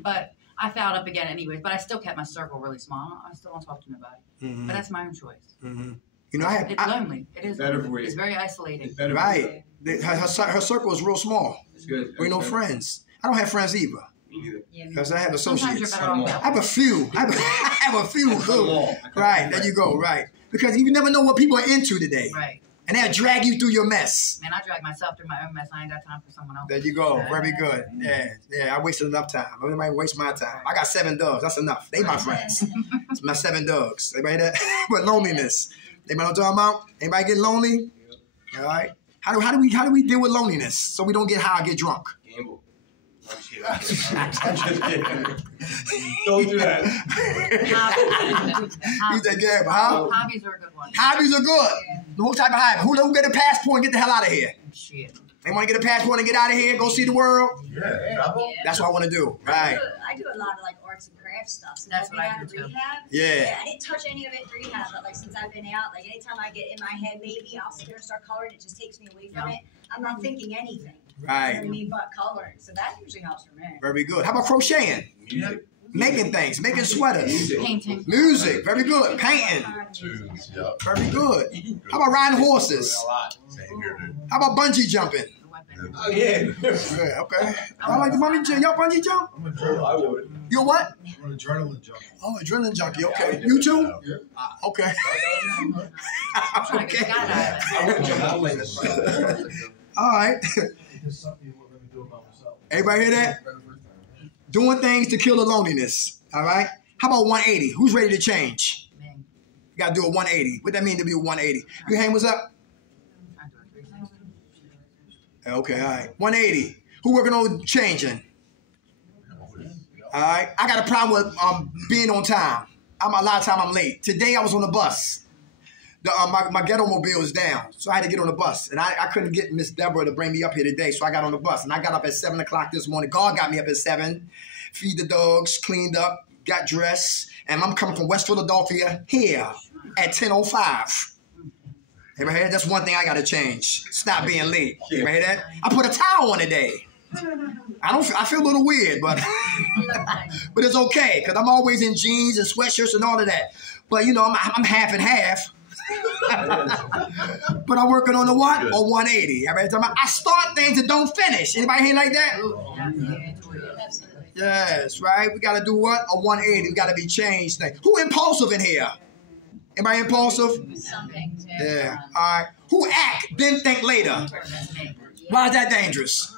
But I fouled up again anyways. But I still kept my circle really small. I still don't talk to nobody. Mm-hmm. But that's my own choice. Mm-hmm. You know, it's lonely. It is better lonely. for you. It's very isolating. Right. Her circle is real small. It's good. We no friends. I don't have friends either. Me neither. Because I have associates. Sometimes you're I have a few. I have a few. Right, there you go. Right. Because you never know what people are into today. Right. And they'll drag you through your mess. Man, I drag myself through my own mess. I ain't got time for someone else. There you go. Very good. Yeah. I wasted enough time. Everybody waste my time. I got 7 dogs. That's enough. They my friends. It's my 7 dogs. Everybody that? But loneliness. Anybody know what I'm talking about? Anybody get lonely? All right. How do we deal with loneliness so we don't get high or get drunk? Gamble. I'm just kidding. Don't do that. Use that gamble, huh? Hobbies are a good one. Hobbies are good. What type of hobby? Who get a passport and get the hell out of here? Shit. They want to get a passport and get out of here, go see the world? Yeah, travel. That's what I want to do. Right. I do a lot of like arts and crafts stuff. Since That's I've been what I out of do, too. rehab. Yeah. I didn't touch any of it in rehab, but like since I've been out, like anytime I get in my head, maybe I'll sit there and start coloring. It just takes me away from it. I'm not thinking anything. Right. You know what I mean, but coloring. So that usually helps for me. Very good. How about crocheting? Music. Making things, making sweaters. Painting. Music, very good. Painting, Yeah. very good. How about riding horses? Same here, dude. How about bungee jumping? Oh, yeah. Yeah, okay. I like the bungee jump. Y'all bungee jump? I'm a adrenaline. I would. You what? I'm an adrenaline junkie. Oh, adrenaline junkie. Okay. You too? Yeah. Okay. I'm trying to get skydiving. I wouldn't jump out like this. All right. It's something you wouldn't let me do by myself. Everybody hear that? Doing things to kill the loneliness. All right. How about 180? Who's ready to change? Me. You got to do a 180. What that mean to be a 180? Your hand was up? I do a 360. Okay, all right. 180. Who working on changing? All right. I got a problem with being on time. A lot of time I'm late. Today I was on the bus. My ghetto mobile is down, so I had to get on the bus. And I couldn't get Miss Deborah to bring me up here today, so I got on the bus. And I got up at 7 o'clock this morning. God got me up at 7, feed the dogs, cleaned up, got dressed. And I'm coming from West Philadelphia here at 10:05. Ever heard? That's one thing I got to change. Stop being late. You ever hear that? I put a towel on today. I feel a little weird, but but it's okay because I'm always in jeans and sweatshirts and all of that. But you know, I'm half and half. But I'm working on the what? Or 180. I start things and don't finish. Anybody here like that? Yes, right. We got to do what? A 180. We got to be changed. Who impulsive in here? Anybody impulsive? Some things. Yeah. All right. Who act, then think later? Why is that dangerous?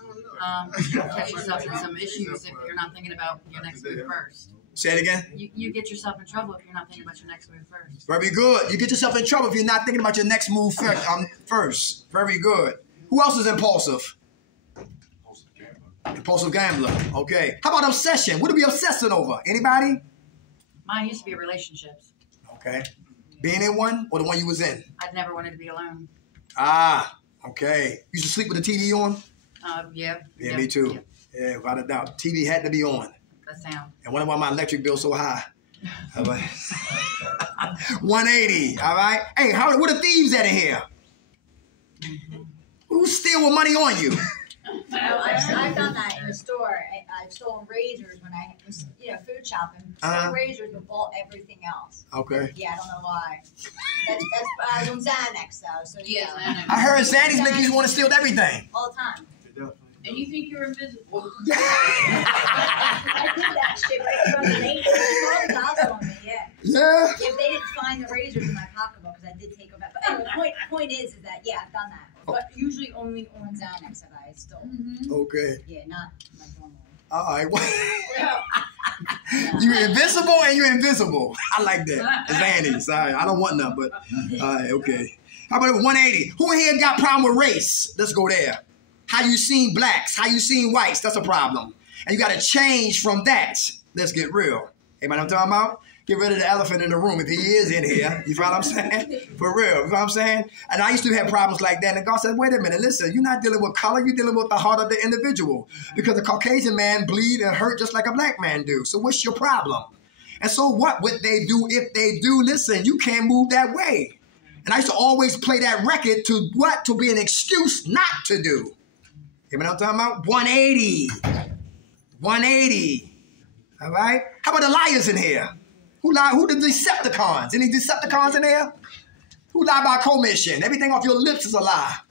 You catch yourself in some issues if you're not thinking about your next move first. Say it again. You get yourself in trouble if you're not thinking about your next move first. Very good. You get yourself in trouble if you're not thinking about your next move first. Very good. Who else is impulsive? Impulsive gambler. Okay. How about obsession? What are we obsessing over? Anybody? Mine used to be relationships. Okay. Being in one or the one you was in? I'd never wanted to be alone. Ah, okay. You used to sleep with the TV on? Yeah. Yeah, me too. Yeah, without a doubt. TV had to be on. That sound. And wonder why my electric bill's so high. 180, all right? Hey, what are thieves at in here? Who steal with money on you? I've done that in the store. I've stolen razors when I was, food shopping. Stolen razors but bought everything else. Okay. Yeah, I don't know why. That's I was on Xanax though, so Yeah, Xanax. I heard Xanax make you want to steal everything. all the time. And you think you're invisible. I did that shit right in front of the lady. She called the cops on me, yeah. Yeah. If they didn't find the razors in my pocketbook, because I did take them out. But anyway, point is that, yeah, I've done that. But usually only on Xanax have I stolen. Okay. Yeah, not like normal. All right. You're invincible and you're invisible. I like that. Xanax. Sorry, I don't want none, but all right, okay. How about 180? Who in here got problem with race? Let's go there. How you seen blacks? How you seen whites? That's a problem. And you got to change from that. Let's get real. Anybody know what I'm talking about? Get rid of the elephant in the room if he is in here. You know what I'm saying? For real. You know what I'm saying? And I used to have problems like that. And God said, wait a minute, listen, you're not dealing with color. You're dealing with the heart of the individual. Because a Caucasian man bleed and hurt just like a black man do. So what's your problem? And so what would they do if they do? Listen, you can't move that way. And I used to always play that record to what? To be an excuse not to do. You know what I'm talking about? 180. 180. All right? How about the liars in here? Who lie? Who the Decepticons? Any Decepticons in there? Who lie by commission? Everything off your lips is a lie.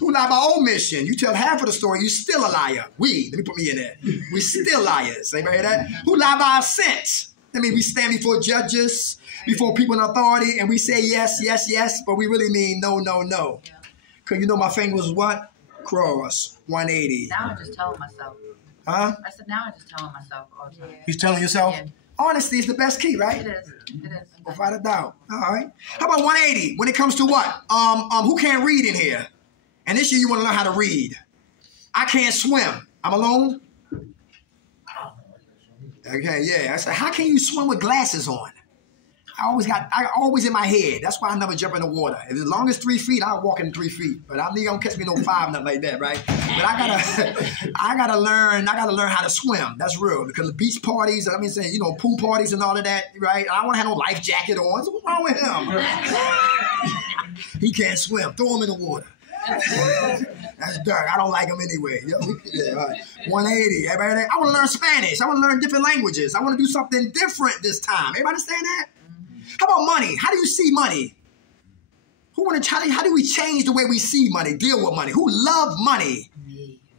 Who lie by omission? You tell half of the story, you still a liar. Let me put me in there. We still liars. Anybody hear that? Who lie by assent? That means we stand before judges, before people in authority, and we say yes, yes, yes, but we really mean no, no, no. Because you know my finger was what? Cross. 180. Now I'm just telling myself. Huh? I said, now I'm just telling myself all the time. You telling yourself? Yeah. Honesty is the best key, right? It is. It is. Without a doubt. All right. How about 180 when it comes to what? Who can't read in here? And this year you want to learn how to read. I can't swim. I'm alone? Okay, yeah. I said, how can you swim with glasses on? I always in my head. That's why I never jump in the water. As long as 3 feet, I'll walk in 3 feet. But I don't catch me no 5, nothing like that, right? But I gotta learn how to swim. That's real. Because the beach parties, pool parties and all of that, right? I don't want to have no life jacket on. So what's wrong with him? He can't swim. Throw him in the water. That's dark. I don't like him anyway. Yeah, all right. 180. Everybody, I want to learn Spanish. I want to learn different languages. I want to do something different this time. Everybody understand that? How about money? How do you see money? How do we change the way we see money, deal with money? Who love money?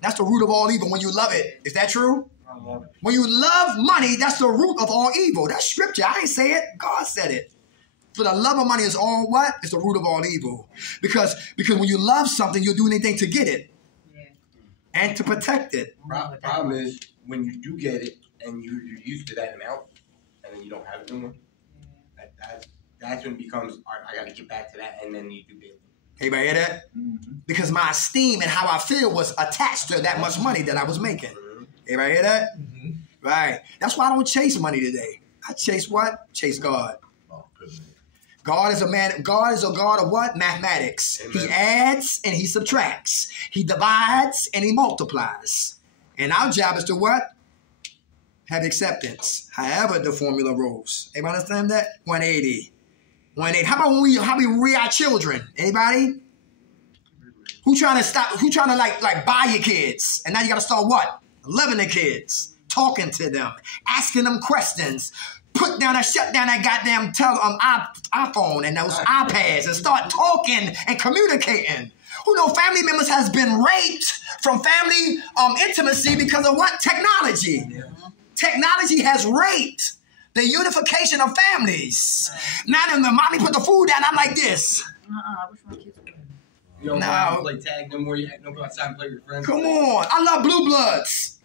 That's the root of all evil when you love it. Is that true? I love it. When you love money, that's the root of all evil. That's scripture. I ain't say it. God said it. For the love of money is all what? It's the root of all evil. Because when you love something, you'll do anything to get it. Yeah. And to protect it. Problem is, when you do get it and you're used to that amount, you don't have it no more, that's when it becomes, all right, I got to get back to that, and then you do it. Anybody hear that? Because my esteem and how I feel was attached to that much money that I was making. Anybody hear that? Right. That's why I don't chase money today. I chase what? Chase God. God is a man. God is a God of what? Mathematics. Amen. He adds and he subtracts. He divides and he multiplies. And our job is to what? Have acceptance. However the formula rolls. Anybody understand that? 180. 180. How about when we rear our children? Anybody? Who trying to stop? Who trying to like buy your kids? And now you got to start what? Loving the kids, talking to them, asking them questions. Shut down that goddamn iPhone and those iPads and start talking and communicating. Who know family members has been raped from family intimacy because of what? Technology. Yeah. Technology has raped the unification of families. Now the mommy put the food down, I'm like this. I wish my kids would. You don't no. play tag no more. You don't go outside and play with your friends. Come on. I love Blue Bloods.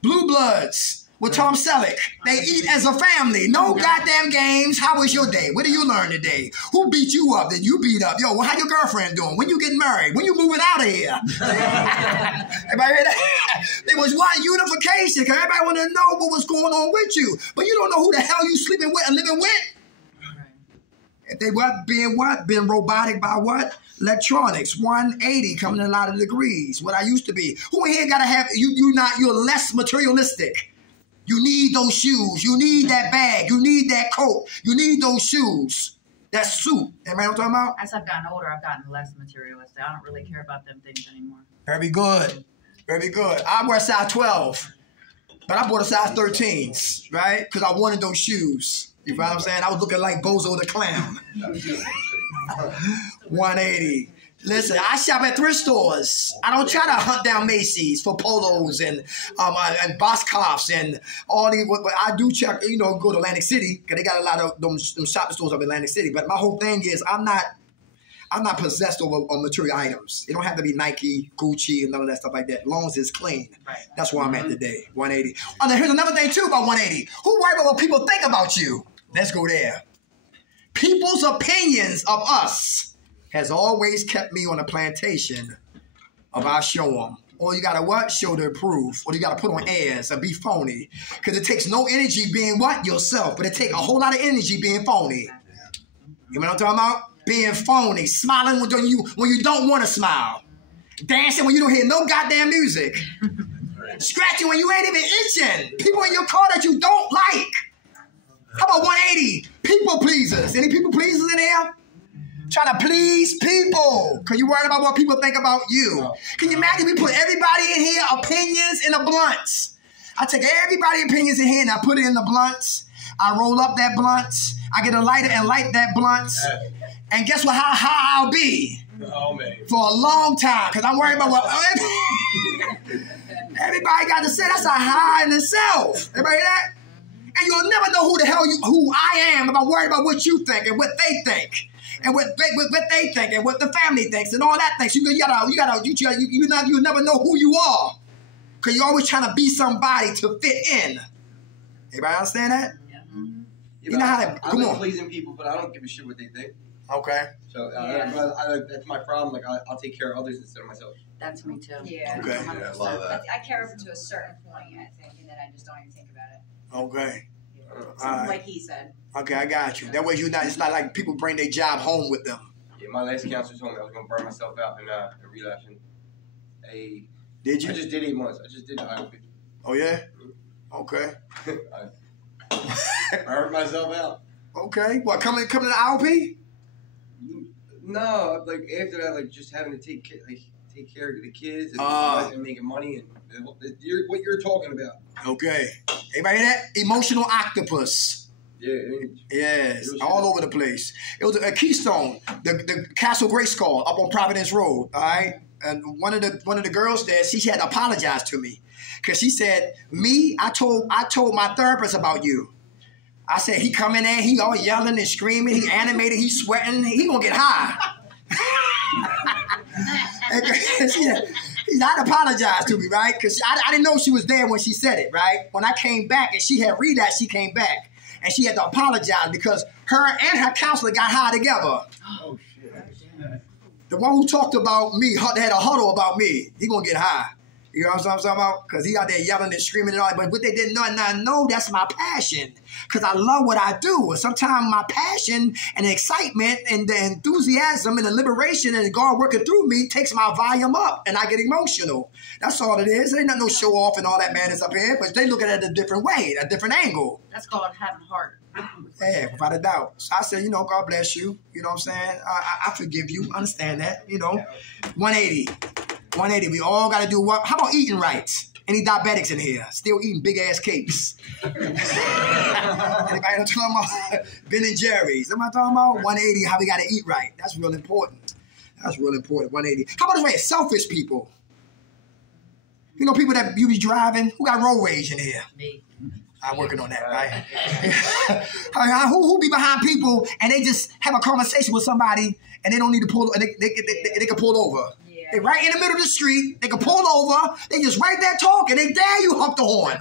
Blue Bloods. With Tom Selleck. They eat as a family. No goddamn games. How was your day? What did you learn today? Who beat you up? Did you beat up? Yo, well, how your girlfriend doing? When you getting married? When you moving out of here? Everybody hear that? There was one unification because everybody wanted to know what was going on with you. But you don't know who the hell you sleeping with and living with. If they been robotic by what? Electronics. 180 coming in a lot of degrees. What I used to be. Who in here gotta have you're less materialistic. You need those shoes. You need that bag. You need that coat. You need those shoes. That suit. Everybody know what I'm talking about? As I've gotten older, I've gotten less materialistic. I don't really care about them things anymore. Very good. Very good. I wear size 12, but I bought a size 13s, right? Because I wanted those shoes. You know what I'm saying? I was looking like Bozo the Clown. 180. Listen, I shop at thrift stores. I don't try to hunt down Macy's for polos and Boscovs and all these. But I do check, go to Atlantic City because they got a lot of them shopping stores up in Atlantic City. But my whole thing is I'm not possessed over material items. It don't have to be Nike, Gucci, and none of that stuff like that. As long as it's clean. Right. That's where I'm at today. 180. Oh, now here's another thing too about 180. Who worry about what people think about you? Let's go there. People's opinions of us has always kept me on a plantation of I show them. Or you gotta what? Show to approve. Or you gotta put on airs or be phony. Because it takes no energy being what? Yourself. But it takes a whole lot of energy being phony. You know what I'm talking about? Being phony. Smiling when you don't want to smile. Dancing when you don't hear no goddamn music. Scratching when you ain't even itching. People in your car that you don't like. How about 180? People pleasers. Any people pleasers in here? Trying to please people. Because you're worried about what people think about you. Can you imagine we put everybody in here, opinions in the blunts? I take everybody's opinions in here and I put it in the blunts. I roll up that blunts. I get a lighter and light that blunts. And guess what? How high I'll be? Oh, man. For a long time. Because I'm worried about what everybody got to say. That's a high in itself. Everybody hear that? And you'll never know who the hell who I am if I'm worried about what you think and what they think. And what they think and what the family thinks and all that things. You never know who you are. Because you're always trying to be somebody to fit in. Everybody understand that? Yeah. You know how to, come on. I'm pleasing people, but I don't give a shit what they think. Okay. So that's my problem. Like I'll take care of others instead of myself. That's me too. Yeah. Okay. Yeah, I love that. I care up to a certain point, I think, and then I just don't even think about it. Okay. Like he said. Okay, I got you. That way it's not like people bring their job home with them. Yeah, my last counselor told me I was going to burn myself out in relapsing. Did you? I just did 8 months. I just did the IOP. Oh, yeah? Okay. I burned myself out. Okay. What, coming to the IOP? No, like after that, like just having to take care of the kids and making money and what you're talking about. Okay. Everybody hear that? Emotional octopus. Yeah. Yes, all over the place. It was a Keystone, the Castle Grayskull up on Providence Road. All right, and one of the girls there, she had to apologize to me because she said, I told my therapist about you. I said he come in there, he all yelling and screaming, he animated, he sweating, he gonna get high. She had to apologize to me, right? Because I didn't know she was there when she said it, right? When I came back and she had relapsed, she came back. and she had to apologize because her and her counselor got high together. Oh, shit. The one who talked about me, had a huddle about me, he gonna get high. You know what I'm talking about? Because he out there yelling and screaming and all that. But what they did not know, that's my passion. Because I love what I do. And sometimes my passion and the excitement and the enthusiasm and the liberation and God working through me takes my volume up and I get emotional. That's all it is. There ain't no show off and all that madness up here. But they look at it a different way, a different angle. That's called having heart. Yeah, without a doubt. So I said, God bless you. You know what I'm saying? I forgive you. Understand that, 180. 180. We all got to do what? How about eating right? Any diabetics in here? Still eating big-ass cakes. Anybody talking about Ben and Jerry's? Am I talking about 180, how we got to eat right? That's real important. That's real important, 180. How about this way? Selfish people. People that you be driving. Who got road rage in here? Me. I'm working on that, right? who be behind people and they just have a conversation with somebody and they don't need to pull, and they can pull over. Yeah. They right in the middle of the street. They can pull over. They just right there talking. They dare you hump the horn.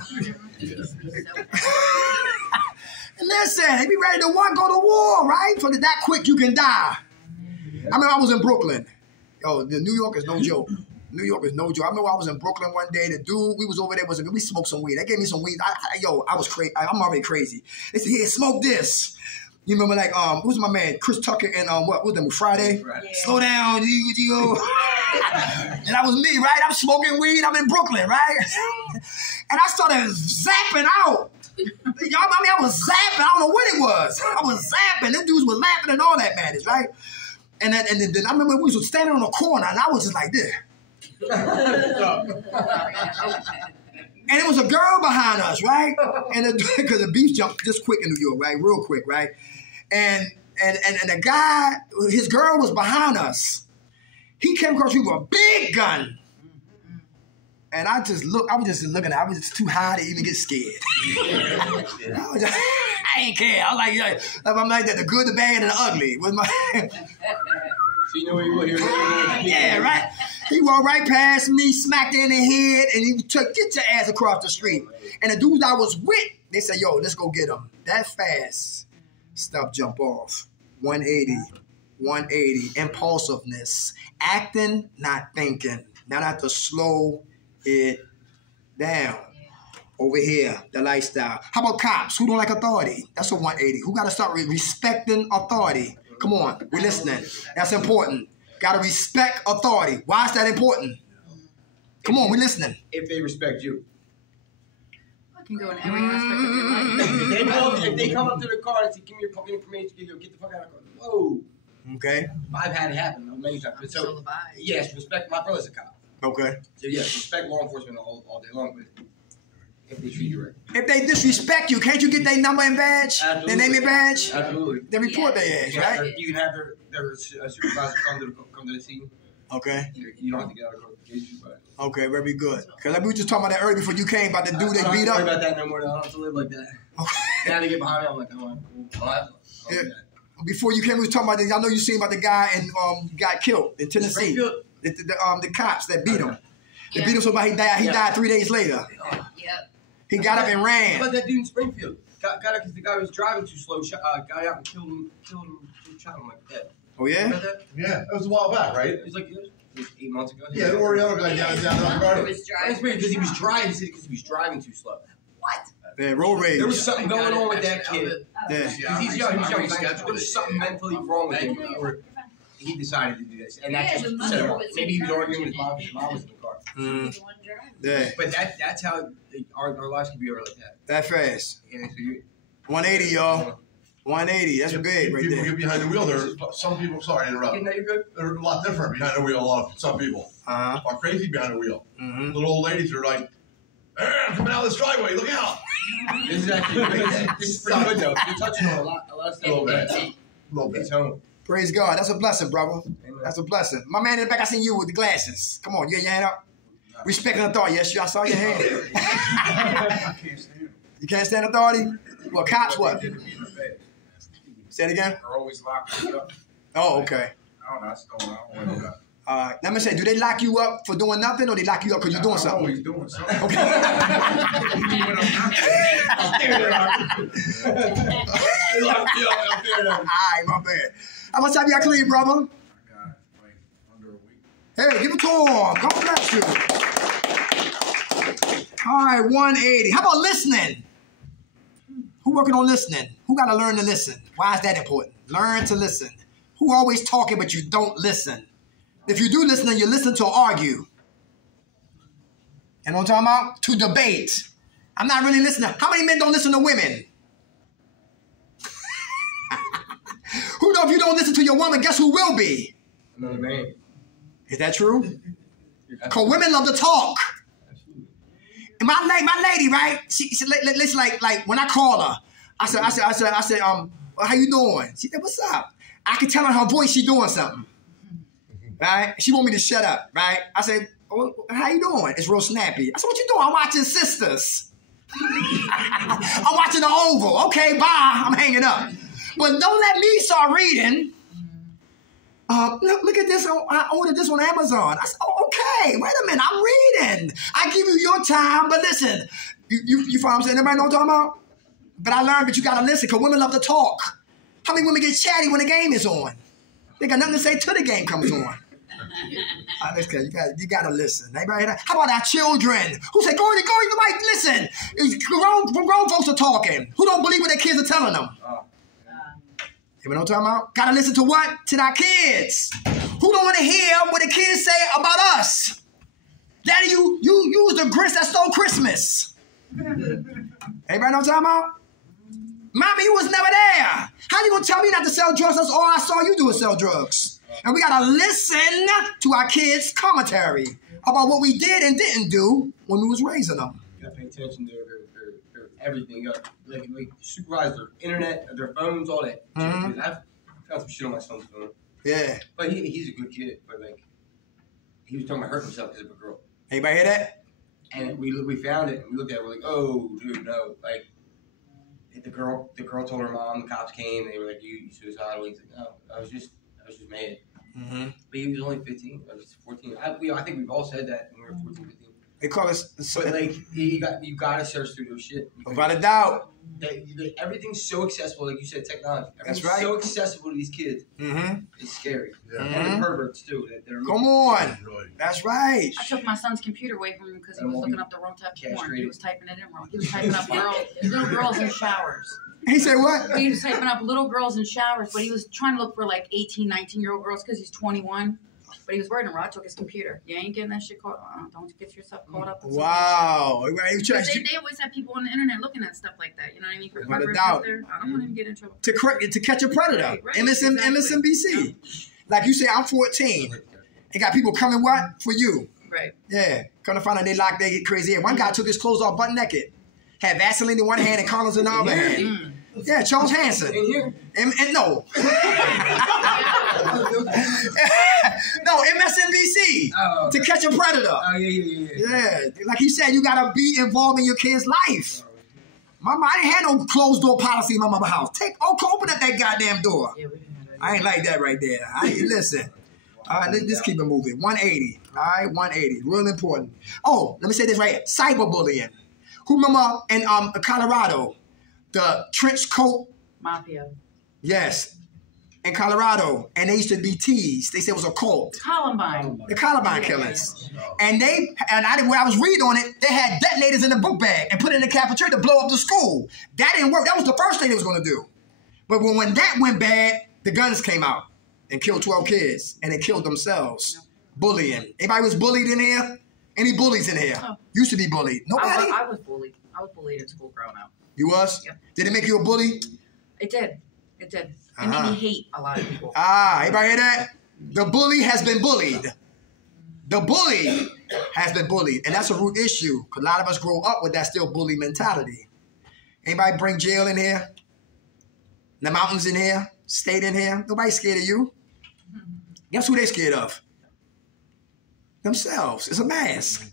Listen, they be ready to go to war, right? So that quick you can die. I remember I was in Brooklyn. Yo, New York is no joke. New York is no joke. I remember I was in Brooklyn one day. The dude, we was over there, we smoked some weed. They gave me some weed. I was crazy. I'm already crazy. They said, here, smoke this. You remember who's my man? Chris Tucker and what was them, Friday? Yeah. Slow down, you. And that was me, right? I'm smoking weed. I'm in Brooklyn, right? And I started zapping out. I was zapping. I don't know what it was. I was zapping. Them dudes were laughing and all that madness, right? And then I remember we was standing on a corner and I was just like this. And it was a girl behind us, right? And because the beef jumped just quick in New York, right? Real quick, right? And the guy, his girl was behind us. He came across me with a big gun. And I was just looking at it. I was just too high to even get scared. I ain't care. I was I'm like that, the good, the bad, and the ugly. With my So you know where you were here. Yeah, right? He walked right past me, smacked her in the head, and he took, get your ass across the street. And the dudes I was with, they said, yo, let's go get him. That fast, stuff jump off. 180, impulsiveness, acting, not thinking. Now I have to slow it down. Over here, the lifestyle. How about cops? Who don't like authority? That's a 180. Who got to start respecting authority? Come on, we're listening. That's important. Got to respect authority. Why is that important? Come on, we're listening. If they respect you. I can go in every aspect of your life. If they come up to the car and say, give me your fucking information, get the fuck out of the car. Whoa. Okay. I've had it happen many times. So, yes, respect. My brother's a cop. Okay. So, yes, respect law enforcement all day long, but if they treat you right. If they disrespect you, can't you get their number and badge? Absolutely. Their name and badge? Absolutely. They report their ass, right? You can have their supervisor come to the scene. Okay. You don't have to get out of the case, but. Okay, very good. Because we were just talking about that earlier before you came, about the dude they beat up. I don't have to worry about that no more. I don't have to live like that. Okay. Now they get behind me, I'm like, oh, yeah. Before you came, we were talking about, I know you seen about the guy and got killed in Tennessee. The cops that beat him. They beat him so bad he died 3 days later. Yep. He got up and ran. How about that dude in Springfield? Got up because the guy was driving too slow, got out and killed him, shot him like that. Oh, yeah? Remember that? Yeah, that was a while back, right? It was like 8 months ago. Yeah, the other guy down the road. That's weird because he was driving. He said because he was driving too slow. What? Yeah, road rage. There was something going on with that kid. Yeah. Because he's young. There was something mentally wrong with him. He decided to do this, and that just set him off. Maybe he was arguing with his mom because his mom was in the car. Yeah. But that's how our lives can be over like that. That fast. Yeah, so 180, y'all. 180. That's big right People there. get behind the wheel. There's some people. Sorry to interrupt. no, you're good. They're a lot different behind the wheel. Some people are crazy behind the wheel. Mm-hmm. Little old ladies are like, I'm coming out of this driveway. Look out! This is actually this is pretty good though. You're touching on a lot of stuff. A little bit. Praise God. That's a blessing, brother. That's a blessing. My man in the back, I seen you with the glasses. Come on, you got your hand up. Respect and authority. Yes, I saw your hand. I can't stand them. You can't stand authority? Well, cops, what? Say it again? They're always locking me up. Oh, okay. I don't know. I don't know. Let me say, do they lock you up for doing nothing, or they lock you up because you're doing something? Always doing something. Okay. All right, my bad. How much time you got clean, brother? I got like under a week. Hey, give it to him. God bless you. All right, 180. How about listening? Who working on listening? Who got to learn to listen? Why is that important? Learn to listen. Who always talking but you don't listen? If you do listen, then you listen to argue. And what I'm talking about? To debate. I'm not really listening. How many men don't listen to women? Who know if you don't listen to your woman, guess who will be? Another man. Is that true? Because women love to talk. And my lady, right? She like when I call her, I said, how you doing? She said, what's up? I can tell on her voice she doing something. Right? She want me to shut up, right? I said, oh, how you doing? It's real snappy. I said, what you doing? I'm watching Sisters. I'm watching The Oval. Okay, bye. I'm hanging up. But don't let me start reading. Look at this. I ordered this on Amazon. I said, oh, okay. Wait a minute. I'm reading. I give you your time, but listen. You follow what I'm saying? Everybody know what I'm talking about? But I learned that you got to listen because women love to talk. How many women get chatty when the game is on? They got nothing to say till the game comes on. You got to listen. Anybody hear that? How about our children? Who say, go, right, listen. Grown folks are talking. Who don't believe what their kids are telling them? You know what I'm talking about? Gotta listen to what? To our kids. Who don't want to hear what the kids say about us? Daddy, you use the grist that stole Christmas. Anybody know what I'm talking about? Mommy, you was never there. How you gonna tell me not to sell drugs? That's all I saw you do is sell drugs. And we gotta listen to our kids' commentary about what we did and didn't do when we was raising them. You gotta pay attention to their everything. You gotta like supervise their internet, their phones, all that. Mm-hmm. I've found some shit on my son's phone. Yeah. But he's a good kid. But like, he was talking about hurting himself because of a girl. Anybody hear that? And we found it. And we looked at it. We're like, oh, dude, no. Like, the girl told her mom. The cops came. They were like, you suicidal. He's like, no, I was just mad. Mm-hmm. But he was only 15. I was 14. I think we've all said that when we were 14, 15. They call us. But like, you gotta search through those shit. Without a doubt. Everything's so accessible, like you said, technology. That's right. So accessible to these kids. Mm-hmm. It's scary. Yeah. And the perverts too. Come on. That's right. I took my son's computer away from him because he was looking up the wrong type of porn. He was typing it in wrong. He was typing up little girls in showers. He said what? He was typing up little girls in showers, but he was trying to look for like 18, 19-year-old girls because he's 21. But he was worried, and I took his computer. You ain't getting that shit caught. Don't get yourself caught up. Wow. They always have people on the internet looking at stuff like that. You know what I mean? For perverts out there, I don't want him to get in trouble. To catch a predator. Right, MSNBC. Yeah. Like you say, I'm 14. They got people coming what? For you. Right. Yeah. Come to find out they locked, they get crazy. One guy took his clothes off butt naked. Had Vaseline in one hand and condoms in the other hand. Yeah, Charles Hanson. In here? And no. No, MSNBC. Oh, okay. To catch a predator. Oh, yeah. Yeah. Like he said, you got to be involved in your kid's life. Mama, I ain't had no closed door policy in my mama's house. Open up that goddamn door. Yeah, I ain't like that right there. Listen. All right, let's keep it moving. 180. All right, 180. Real important. Oh, let me say this right here. Cyberbullying. Who remember in Colorado, the trench coat mafia? Yes, in Colorado, and they used to be teased. They said it was a cult. Columbine. The Columbine killings. And when I was reading on it, they had detonators in the book bag and put it in the cafeteria to blow up the school. That didn't work. That was the first thing they was going to do. But when that went bad, the guns came out and killed 12 kids, and they killed themselves. Bullying. Anybody was bullied in here? Any bullies in here? Oh. Used to be bullied. Nobody? I was bullied. I was bullied at school growing up. You was? Yep. Did it make you a bully? It did. It did. It made me hate a lot of people. Everybody hear that? The bully has been bullied. The bully has been bullied. And that's a root issue. Because a lot of us grow up with that still bully mentality. Anybody bring jail in here? The mountains in here? State in here? Nobody's scared of you. Guess who they scared of? Themselves. It's a mask.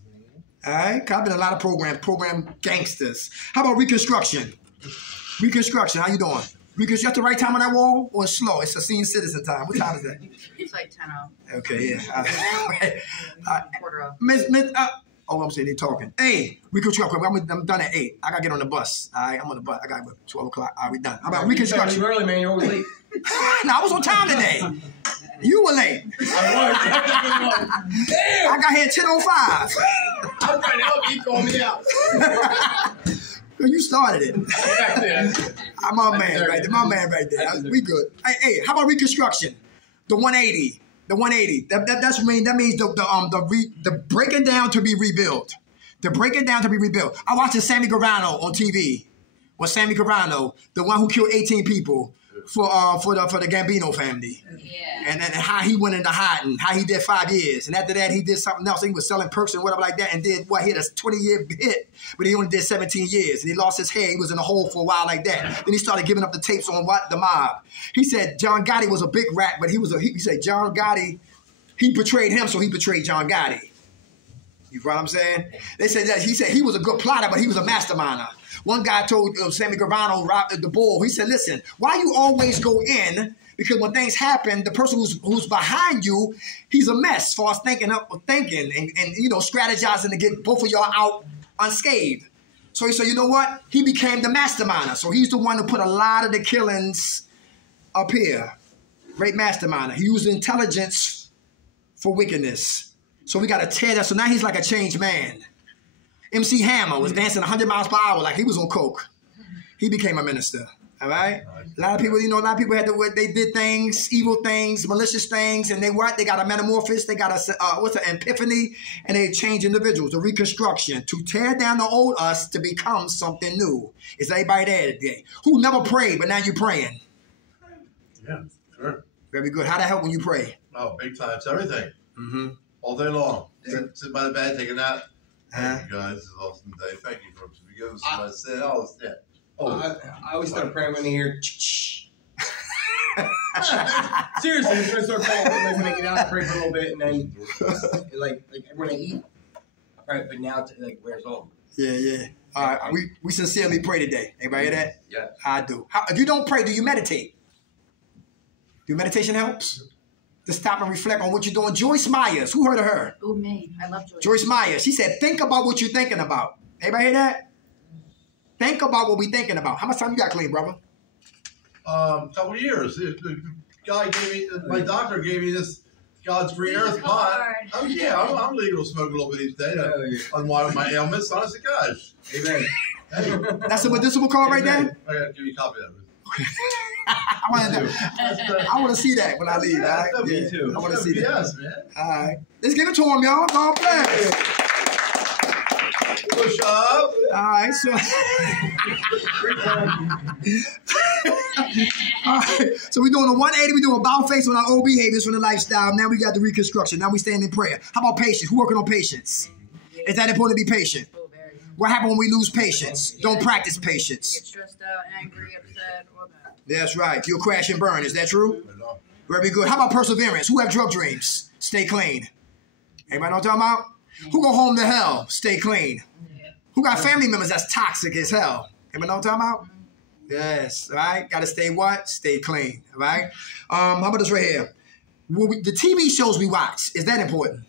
All right? I've been in a lot of program gangsters. How about Reconstruction? Reconstruction, how you doing? Because you at the right time on that wall or it's slow? It's a senior citizen time. What time is that? It's like 10:00. Okay, yeah. Quarter of. Miss, I'm saying they talking. Hey, reconstruction. I'm done at 8. I gotta get on the bus. All right, I'm on the bus. I got 12 o'clock. All right, we done. How about reconstruction? You early, man. You're always late. No, I was on time today. You were late. I was. Damn. I got here at 10:05. I'm trying to help you. Call me out. You started it. I'm my man right there. My man right there. We good. Hey, how about reconstruction? The 180. The 180. That means the breaking down to be rebuilt. The breaking down to be rebuilt. I watched Sammy Guarano on TV. Well, Sammy Guarano, the one who killed 18 people for the Gambino family. Yeah. And how he went into hiding, how he did 5 years. And after that, he did something else. He was selling perks and whatever like that and did, he had a 20-year hit, but he only did 17 years. And he lost his hair. He was in a hole for a while like that. Then he started giving up the tapes on the mob. He said John Gotti was a big rat, but he said John Gotti, he betrayed him, so he betrayed John Gotti. You know what I'm saying? They said that he said he was a good plotter, but he was a masterminder. One guy told Sammy Guarano, the bull, he said, listen, why you always go in? Because when things happen, the person who's behind you, he's a mess as far as thinking and strategizing to get both of y'all out unscathed. So he said, you know what? He became the masterminder. So he's the one who put a lot of the killings up here. Great masterminder. He used intelligence for wickedness. So we got to tear that. So now he's like a changed man. MC Hammer was dancing 100 miles per hour like he was on coke. He became a minister. All right? A lot of people, they did things, evil things, malicious things, and they got a metamorphosis, they got an epiphany, and they change individuals, the reconstruction, to tear down the old us to become something new. Is everybody there today? Who never prayed, but now you're praying? Yeah, sure. Very good. How that help when you pray? Oh, big time. It's everything. Mm-hmm. All day long. Sit by the bed, take a nap. Thank you guys. It's an awesome day. Thank you for forgiving us my sin. Oh, yeah. I always start praying when I hear seriously, I'm gonna start praying like when I get out, I pray for a little bit, and then like when I eat, I pray, but now it like wears off. Yeah. All right, we sincerely pray today. Everybody hear that? Yeah. I do. If you don't pray, do you meditate? Do meditation helps? To stop and reflect on what you're doing. Joyce Myers, who heard of her? Oh, me. I love Joyce. Joyce Myers. She said, think about what you're thinking about. Everybody hear that? Think about what we're thinking about. How much time you got clean, brother? Couple of years. The guy gave me, my doctor gave me this God's Green Earth pot. Oh yeah, I'm legal to smoke a little bit each day to unwind my ailments. Honest to gosh. Amen. That's a medicinal card right there? I gotta give you a copy of it. I want to see that when I leave. All right? Me too. I want to see that. Yes, man. All right. Let's give it to him, y'all. God bless. Push up. All right, so. All right, so we're doing a 180. We're doing about face on our old behaviors from the lifestyle. Now we got the reconstruction. Now we stand in prayer. How about patience? Who working on patience? Is that important to be patient? What happens when we lose patience? Don't practice patience. Get stressed out, angry, upset, all that. That's right. You'll crash and burn. Is that true? Very good. How about perseverance? Who have drug dreams? Stay clean. Anybody know what I'm talking about? Who go home to hell? Stay clean. Who got family members that's toxic as hell? Anybody know what I'm talking about? Yes. All right. Got to stay what? Stay clean. All right. How about this right here? The TV shows we watch, is that important?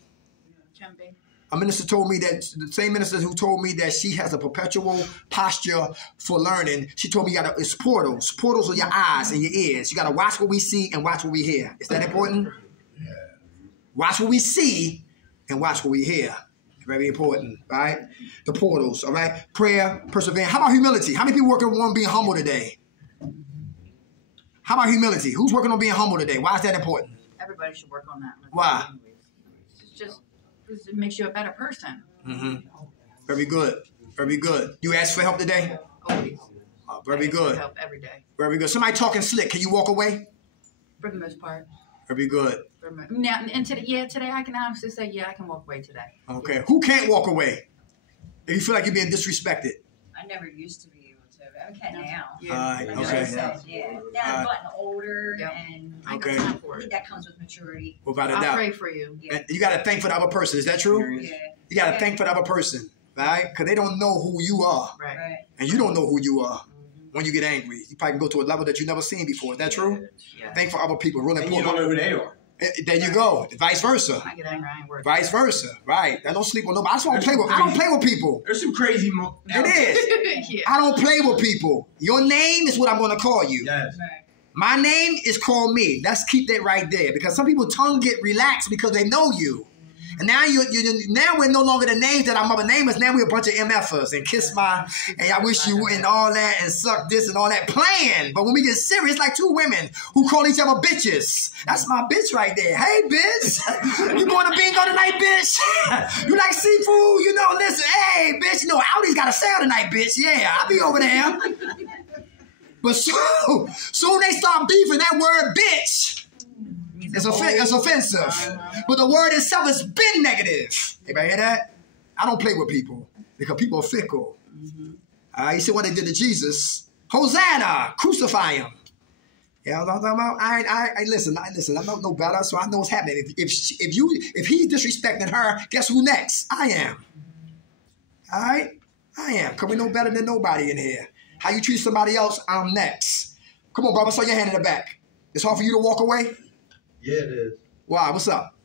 Can be. A minister told me that, the same minister who told me that she has a perpetual posture for learning, she told me it's portals. Portals are your eyes and your ears. You got to watch what we see and watch what we hear. Is that important? Yeah. Watch what we see and watch what we hear. Very important, right? The portals, all right? Prayer, perseverance. How about humility? How many people working on being humble today? How about humility? Who's working on being humble today? Why is that important? Everybody should work on that. Why? It's just because it makes you a better person. Mm-hmm. Very good. Very good. You asked for help today? Always. Very good. Help every day. Very good. Somebody talking slick. Can you walk away? For the most part. Very good. Now, and today I can honestly say, I can walk away today. Okay. Who can't walk away? If you feel like you're being disrespected. I never used to be able to. I can now. Yeah. Like Okay. I said, yeah. Now I'm getting older, and I Okay. think that comes with maturity. Without a I'll doubt. pray for you. Yeah. And you got to thank for the other person. Is that true? Yeah. You got to thank for the other person, right? Because they don't know who you are. Right. Right. And you don't know who you are. when you get angry. You probably can go to a level that you never seen before. Is that true? Yeah. Think for other people. Really And you important. don't know who they are. There you go. Vice versa. When I get angry, I ain't worried. Vice versa. Right. I don't sleep with nobody. I just don't play with. I don't play with people. There's some crazy. It is. Yeah. I don't play with people. Your name is what I'm going to call you. Yes. My name is called me. Let's keep that right there because some people's tongue get relaxed because they know you. And now now we're no longer the names that our mother named us. Now we're a bunch of MFers and kiss my, and I wish you and all that and suck this and all that playing. But when we get serious, like two women who call each other bitches. That's my bitch right there. Hey, bitch. You going to bingo tonight, bitch? You like seafood? You know, listen, hey, bitch. You know, Audi's got a sale tonight, bitch. Yeah, I'll be over there. But soon they start beefing that word bitch. It's offensive. But the word itself has been negative. Anybody hear that? I don't play with people because people are fickle. You see what they did to Jesus? Hosanna! Crucify him. Yeah, I'm talking about. I listen. I don't know better, so I know what's happening. If he's disrespecting her, guess who next? I am. All right? I am. Because we know better than nobody in here. How you treat somebody else, I'm next. Come on, brother, show your hand in the back. It's hard for you to walk away? Yeah, it is. Why? What's up?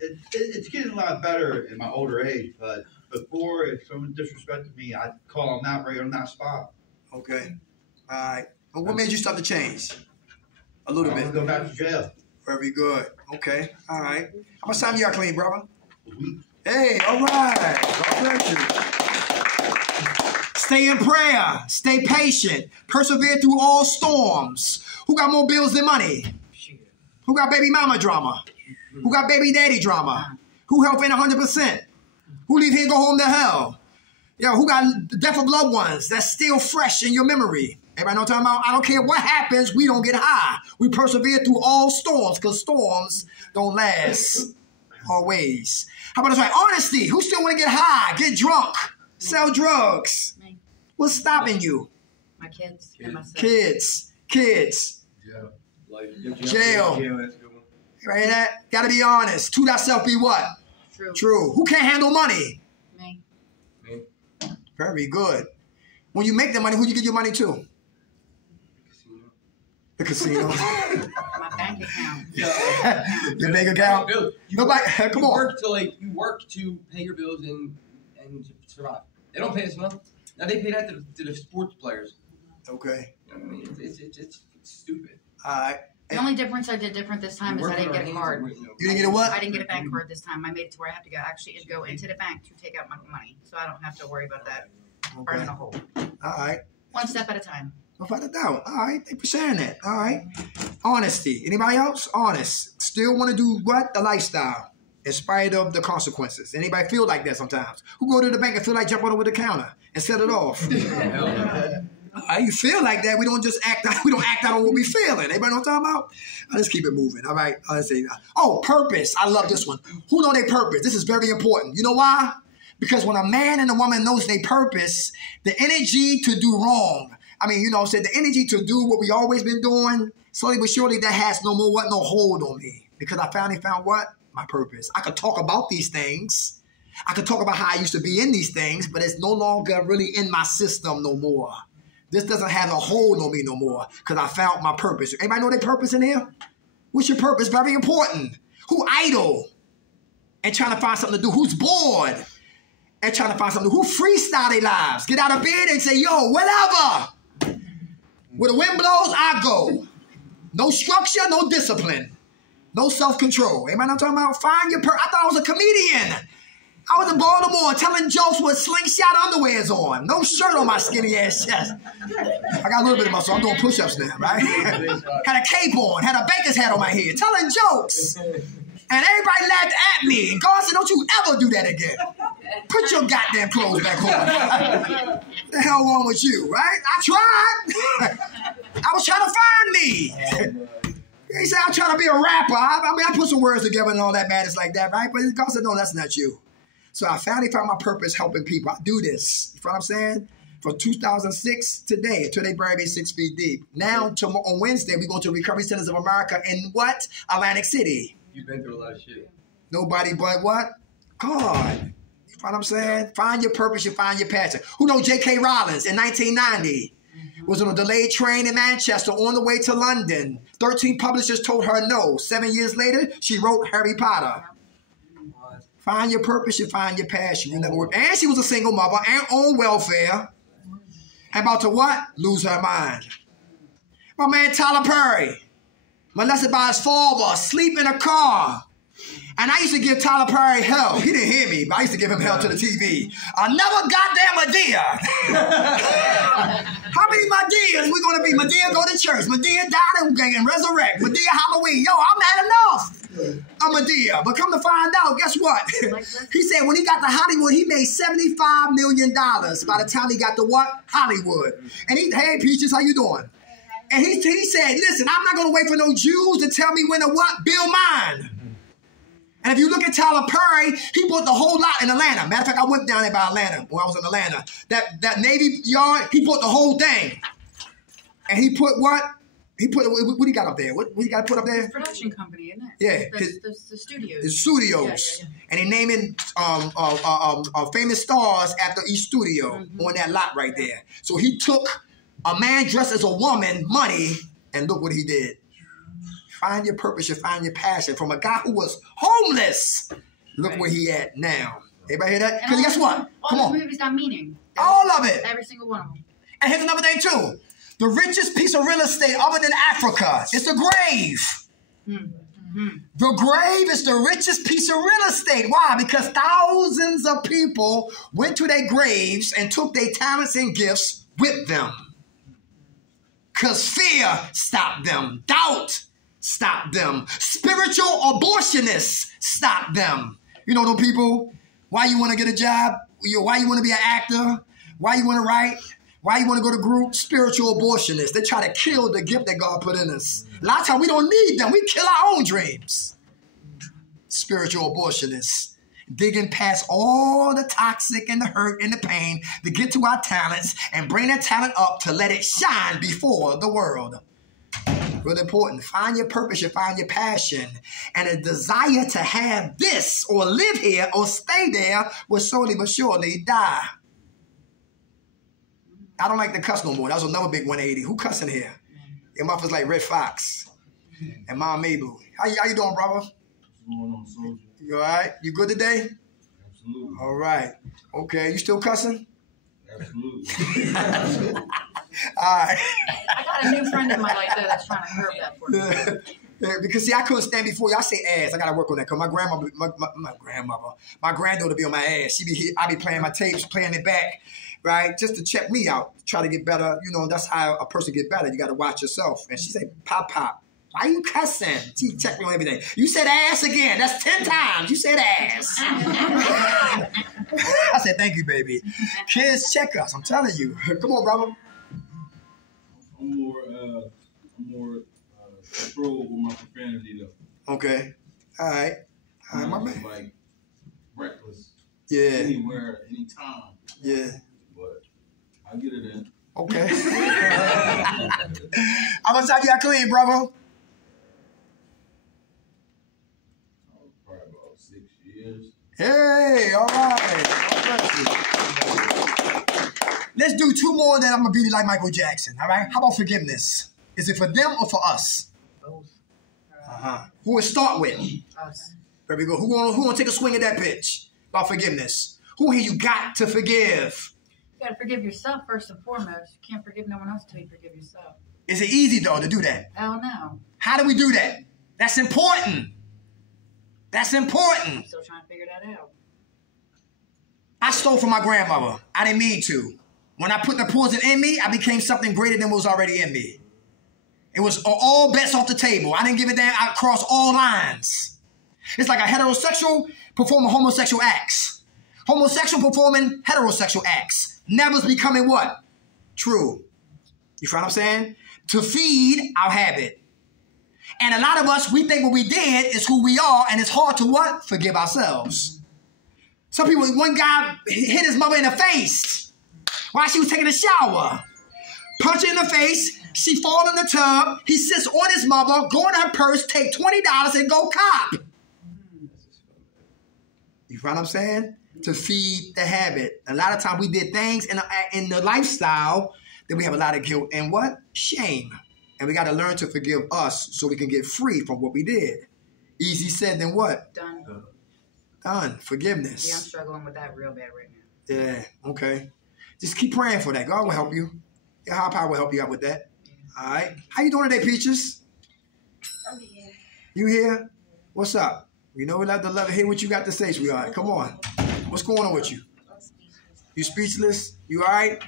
It's getting a lot better in my older age, but before, if someone disrespected me, I'd call them out right on that spot. Okay. All right. Well, what made you start to change? A little bit. Go back to jail. Very good. Okay. All right. How much time you got clean, brother? Hey, all right. God bless you. Stay in prayer. Stay patient. Persevere through all storms. Who got more bills than money? Who got baby mama drama? Who got baby daddy drama? Who health ain't 100%? Who leave here and go home to hell? Yo, who got the death of loved ones that's still fresh in your memory? Everybody know what I'm talking about? I don't care what happens, we don't get high. We persevere through all storms because storms don't last always. How about this right? Honesty. Who still want to get high, get drunk, sell drugs? Me. What's stopping you? My kids and myself. Kids. Yeah. Jail. Right? That gotta be honest. To thyself be what? True. Who can't handle money? Me. Very good. When you make the money, who you give your money to? The casino. My bank account. Your bank account. Nobody. Come on. You work to pay your bills and survive. They don't pay us enough. Now they pay that to the sports players. Okay. I mean, it's stupid. All right. The only difference I did different this time is I didn't get a card. You didn't get a what? I didn't get a bank card this time. I made it to where I have to go into the bank to take out my money, so I don't have to worry about that burning a hole. All right. One step at a time. Without a doubt. All right. Thank you for sharing that. All right. Honesty. Anybody else? Honest. Still want to do what? The lifestyle. In spite of the consequences. Anybody feel like that sometimes? Who go to the bank and feel like jumping over the counter and set it off? You feel like that. We don't just act out. We don't act out on what we feeling. Everybody know what I'm talking about? Let's keep it moving. All right. Let's say, purpose. I love this one. Who know their purpose? This is very important. You know why? Because when a man and a woman knows their purpose, the energy to do wrong. I mean, the energy to do what we always been doing, slowly but surely that has no hold on me. Because I finally found what? My purpose. I could talk about these things. I could talk about how I used to be in these things, but it's no longer really in my system no more. This doesn't have a hold on me no more because I found my purpose. Anybody know their purpose in here? What's your purpose? Very important. Who idle and trying to find something to do? Who's bored and trying to find something to do? Who freestyle their lives? Get out of bed and say, yo, whatever. Where the wind blows, I go. No structure, no discipline. No self-control. Anybody know what I'm talking about? Find your purpose. I thought I was a comedian. I was in Baltimore telling jokes with slingshot underwears on. No shirt on my skinny ass chest. I got a little bit of muscle. I'm doing push-ups now, right? Had a cape on. Had a baker's hat on my head. Telling jokes. And everybody laughed at me. And God said, don't you ever do that again. Put your goddamn clothes back on. What the hell wrong with you, right? I tried. I was trying to find me. He said, I'm trying to be a rapper. I put some words together and all that madness like that, right? But God said, no, that's not you. So I finally found my purpose helping people. I do this. You know what I'm saying? From 2006 today, until they bury me 6 feet deep. Now, on Wednesday, we go to Recovery Centers of America in what? Atlantic City. You've been through a lot of shit. Nobody but what? God. You know what I'm saying? Find your purpose, you find your passion. Who knows J.K. Rowling in 1990? Was on a delayed train in Manchester on the way to London. 13 publishers told her no. 7 years later, she wrote Harry Potter. Find your purpose, you find your passion. You never work. And she was a single mother and on welfare. About to what? Lose her mind. My man Tyler Perry, molested by his father, sleep in a car. And I used to give Tyler Perry hell. He didn't hear me, but I used to give him hell to the TV. Another goddamn Medea. How many Medeas we gonna be? Medea go to church. Medea died and resurrect. Medea Halloween. Yo, I'm had enough of Medea. But come to find out, guess what? He said when he got to Hollywood, he made $75 million by the time he got to what? Hollywood. And he, hey, Peaches, how you doing? And he said, listen, I'm not gonna wait for no Jews to tell me when to what? Build mine. And if you look at Tyler Perry, he bought the whole lot in Atlanta. Matter of fact, I went down there by Atlanta when I was in Atlanta. That Navy Yard, he bought the whole thing. And he put what? He put, what he got up there? What he got to put up there? It's a production company, isn't it? Yeah. The studios. The studios. Yeah. And he naming famous stars after each studio on that lot right there. So he took a man dressed as a woman money, and look what he did. Find your purpose, you find your passion. From a guy who was homeless, look where he at now. Everybody hear that? Because guess what? Come on. All those movies got meaning. All of it. Every single one of them. And here's another thing too. The richest piece of real estate other than Africa is the grave. The grave is the richest piece of real estate. Why? Because thousands of people went to their graves and took their talents and gifts with them. Because fear stopped them. Doubt stop them. Spiritual abortionists stop them. You know those people? Why you want to get a job? Why you want to be an actor? Why you want to write? Why you want to go to group? Spiritual abortionists. They try to kill the gift that God put in us. A lot of times we don't need them. We kill our own dreams. Spiritual abortionists. Digging past all the toxic and the hurt and the pain to get to our talents and bring that talent up to let it shine before the world. Really important. Find your purpose, you find your passion. And a desire to have this or live here or stay there will slowly but surely die. I don't like to cuss no more. That was another big 180. Who cussing here? Your mouth is like Red Fox. And Mom Mabel. How you doing, brother? What's going on, soldier? You all right? You good today? Absolutely. All right. Okay. You still cussing? Absolutely. All right. I got a new friend in my life that's trying to curb that for me. Yeah, because see, I couldn't stand before you. I say ass. I gotta work on that. Cause my granddaughter be on my ass. I be playing my tapes, playing it back, right, just to check me out, try to get better. You know, that's how a person get better. You gotta watch yourself. And she say, "Pop, why you cussing?" She checked me on everything. You said ass again. That's 10 times. You said ass. I said, "Thank you, baby." Kids check us. I'm telling you. Come on, brother. I'm more controlled with my profanity though. Okay. All right, my man. Like reckless. Yeah. Anywhere, anytime. Yeah. But I get it in. Okay. How much time you got clean, brother? Probably about 6 years. Hey, all right. Let's do 2 more, then I'm going to beat it like Michael Jackson, all right? How about forgiveness? Is it for them or for us? Both. Who would start with? Us. Very good. Who want to take a swing at that pitch about forgiveness? Who here you got to forgive? You got to forgive yourself first and foremost. You can't forgive no one else until you forgive yourself. Is it easy, though, to do that? Hell no. How do we do that? That's important. That's important. I'm still trying to figure that out. I stole from my grandmother. I didn't mean to. When I put the poison in me, I became something greater than what was already in me. It was all bets off the table. I didn't give a damn. I crossed all lines. It's like a heterosexual performing homosexual acts. Homosexual performing heterosexual acts. Never's becoming what? True. You feel what I'm saying? To feed our habit. And a lot of us, we think what we did is who we are, and it's hard to what? Forgive ourselves. Some people, one guy hit his mother in the face while she was taking a shower. Punch her in the face. She fall in the tub. He sits on his mother, go in her purse, take $20 and go cop. You know what I'm saying? To feed the habit. A lot of times we did things in the lifestyle then we have a lot of guilt and what? Shame. And we got to learn to forgive us so we can get free from what we did. Easy said than what? Done. Done. Forgiveness. Yeah, I'm struggling with that real bad right now. Yeah, okay. Just keep praying for that. God will help you. Your higher power will help you out with that. All right. How you doing today, Peaches? I'm here. You here? What's up? We know we love to hear what you got to say, sweetheart. Come on. What's going on with you? You speechless? You all right?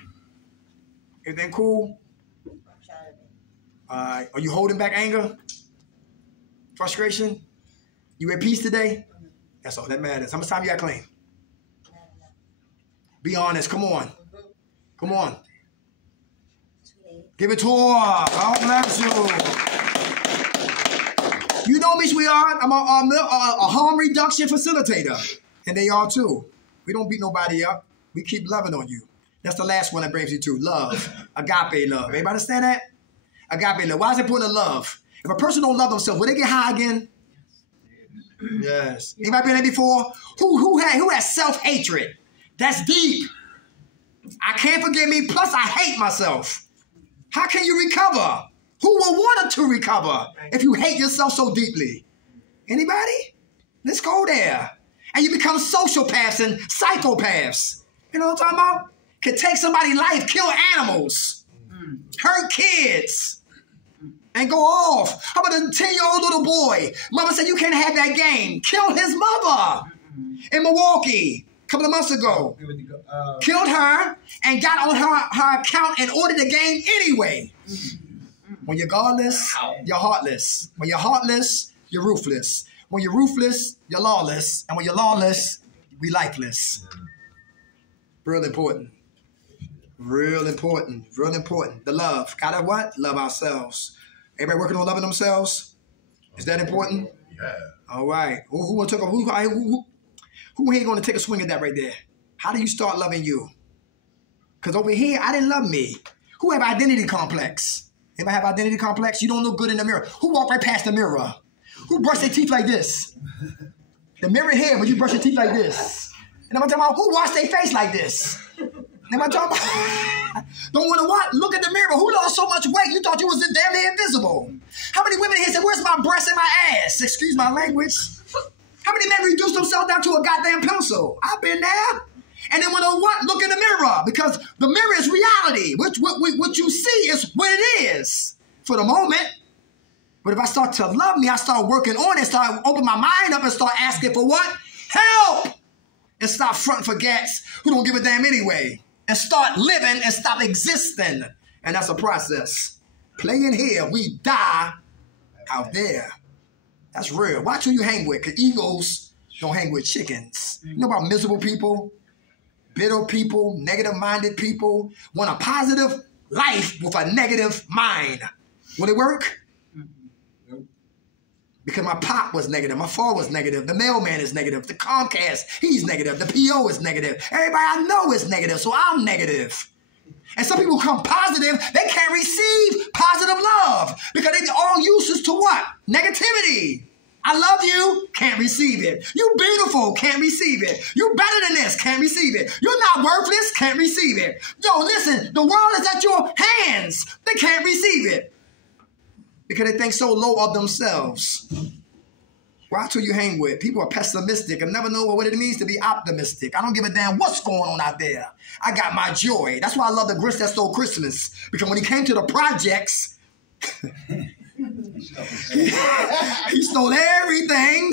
Everything cool? All right. Are you holding back anger? Frustration? You at peace today? That's all that matters. How much time you got claim? Be honest. Come on. Come on. Give it to her. God bless you. You know me, sweetheart. I'm a harm reduction facilitator. And they are too. We don't beat nobody up. We keep loving on you. That's the last one that brings you to love. Agape love. Everybody understand that? Agape love. Why is it important to love? If a person don't love themselves, will they get high again? Yes. Anybody been there before? Who has self-hatred? That's deep. I can't forgive me, plus I hate myself. How can you recover? Who will want to recover if you hate yourself so deeply? Anybody? Let's go there. And you become sociopaths and psychopaths. You know what I'm talking about? Can take somebody's life, kill animals, hurt kids, and go off. How about a 10-year-old little boy? Mama said you can't have that game. Killed his mother in Milwaukee a couple of months ago. Killed her and got on her account and ordered the game anyway. When you're godless, you're heartless. When you're heartless, you're ruthless. When you're ruthless, you're lawless. And when you're lawless, you're lifeless. Real important. Real important. Real important. The love. Gotta what? Love ourselves. Everybody working on loving themselves? Is that important? Yeah. All right. Who ain't going to take a swing at that right there? How do you start loving you? Because over here, I didn't love me. Who have identity complex? Anybody have identity complex? You don't look good in the mirror. Who walk right past the mirror? Who brush their teeth like this? The mirror here, but you brush your teeth like this. And I'm talking about who wash their face like this? Am I talking about? Don't want to what? Look at the mirror. Who lost so much weight? You thought you was damn near invisible. How many women here said, "Where's my breast and my ass?" Excuse my language. How many men reduced themselves down to a goddamn pencil? I've been there. And then when I what? Look in the mirror, because the mirror is reality. What you see is what it is for the moment. But if I start to love me, I start working on it, start open my mind up and start asking for what? Help! And stop fronting for gats who don't give a damn anyway. And start living and stop existing. And that's a process. Play in here, we die out there. That's real. Watch who you hang with, because eagles don't hang with chickens. You know about miserable people, bitter people, negative-minded people, want a positive life with a negative mind. Will it work? Because my pop was negative, my father was negative, the mailman is negative, the Comcast, he's negative, the PO is negative, everybody I know is negative, so I'm negative. And some people come positive, they can't receive positive love because they all useless to what? Negativity. I love you, can't receive it. You beautiful, can't receive it. You better than this, can't receive it. You're not worthless, can't receive it. Yo, listen, the world is at your hands. They can't receive it because they think so low of themselves. Watch who you hang with. People are pessimistic and never know what it means to be optimistic. I don't give a damn what's going on out there. I got my joy. That's why I love the Grinch that stole Christmas, because when he came to the projects, he stole everything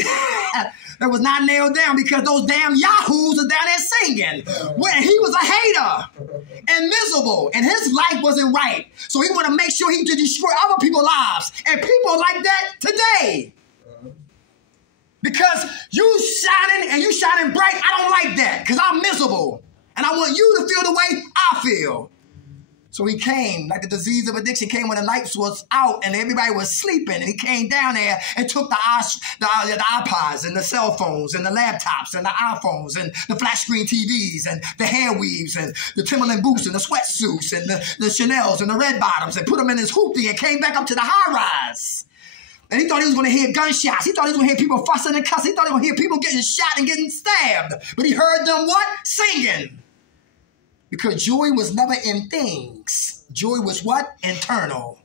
that was not nailed down because those damn yahoos are down there singing. When he was a hater and miserable and his life wasn't right. So he want to make sure he could destroy other people's lives. And people like that today. Because you shining and you shining bright, I don't like that because I'm miserable. And I want you to feel the way I feel. So he came, like the disease of addiction came when the lights was out and everybody was sleeping. And he came down there and took the iPods and the cell phones and the laptops and the iPhones and the flat screen TVs and the hair weaves and the Timberland boots and the sweatsuits and the Chanels and the red bottoms and put them in his hoopty and came back up to the high rise. And he thought he was going to hear gunshots. He thought he was going to hear people fussing and cussing. He thought he was going to hear people getting shot and getting stabbed. But he heard them what? Singing. Because joy was never in things. Joy was what? Internal.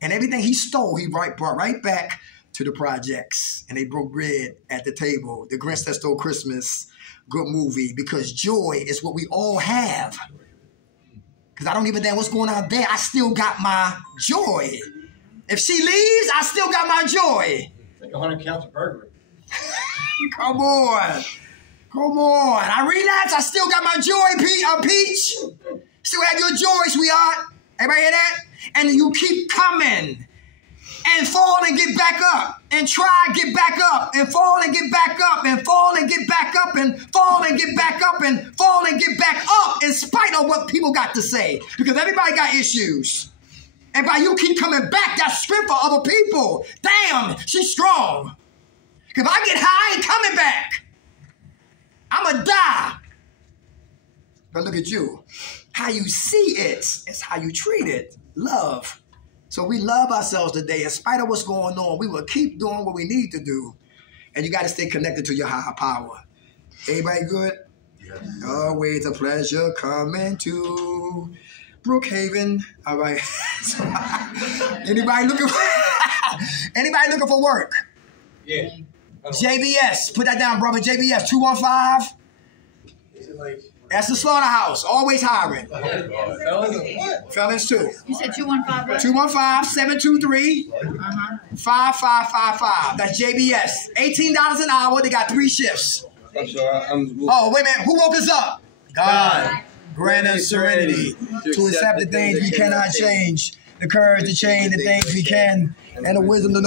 And everything he stole, he brought right back to the projects. And they broke bread at the table. The Grinch That Stole Christmas, good movie. Because joy is what we all have. Because I don't give a damn what's going on there. I still got my joy. If she leaves, I still got my joy. Like 100 counts of burglary. Come on. Come on. I realize I still got my joy, Peach. Still have your joy, sweetheart. Everybody hear that? And you keep coming. And fall and get back up. And try, get back up. And fall and get back up. And fall and get back up. And fall and get back up. And fall and get back up. In spite of what people got to say. Because everybody got issues. And by you keep coming back, that's strength for other people. Damn, she's strong. If I get high, I ain't coming back. I'ma die. But look at you. How you see it is how you treat it. Love. So we love ourselves today. In spite of what's going on, we will keep doing what we need to do. And you got to stay connected to your higher power. Everybody good? Yes. Always a pleasure coming to Brookhaven. All right. Anybody looking for work? Yeah. JBS. Put that down, brother. JBS 215. That's the slaughterhouse. Always hiring. Felons too. You said 215. 215-723-5555. That's JBS. $18 an hour. They got 3 shifts. I'm sorry. Oh, wait a minute. Who woke us up? God. Grant us serenity to accept the things we cannot change, the courage to change the things we can, and the wisdom to know.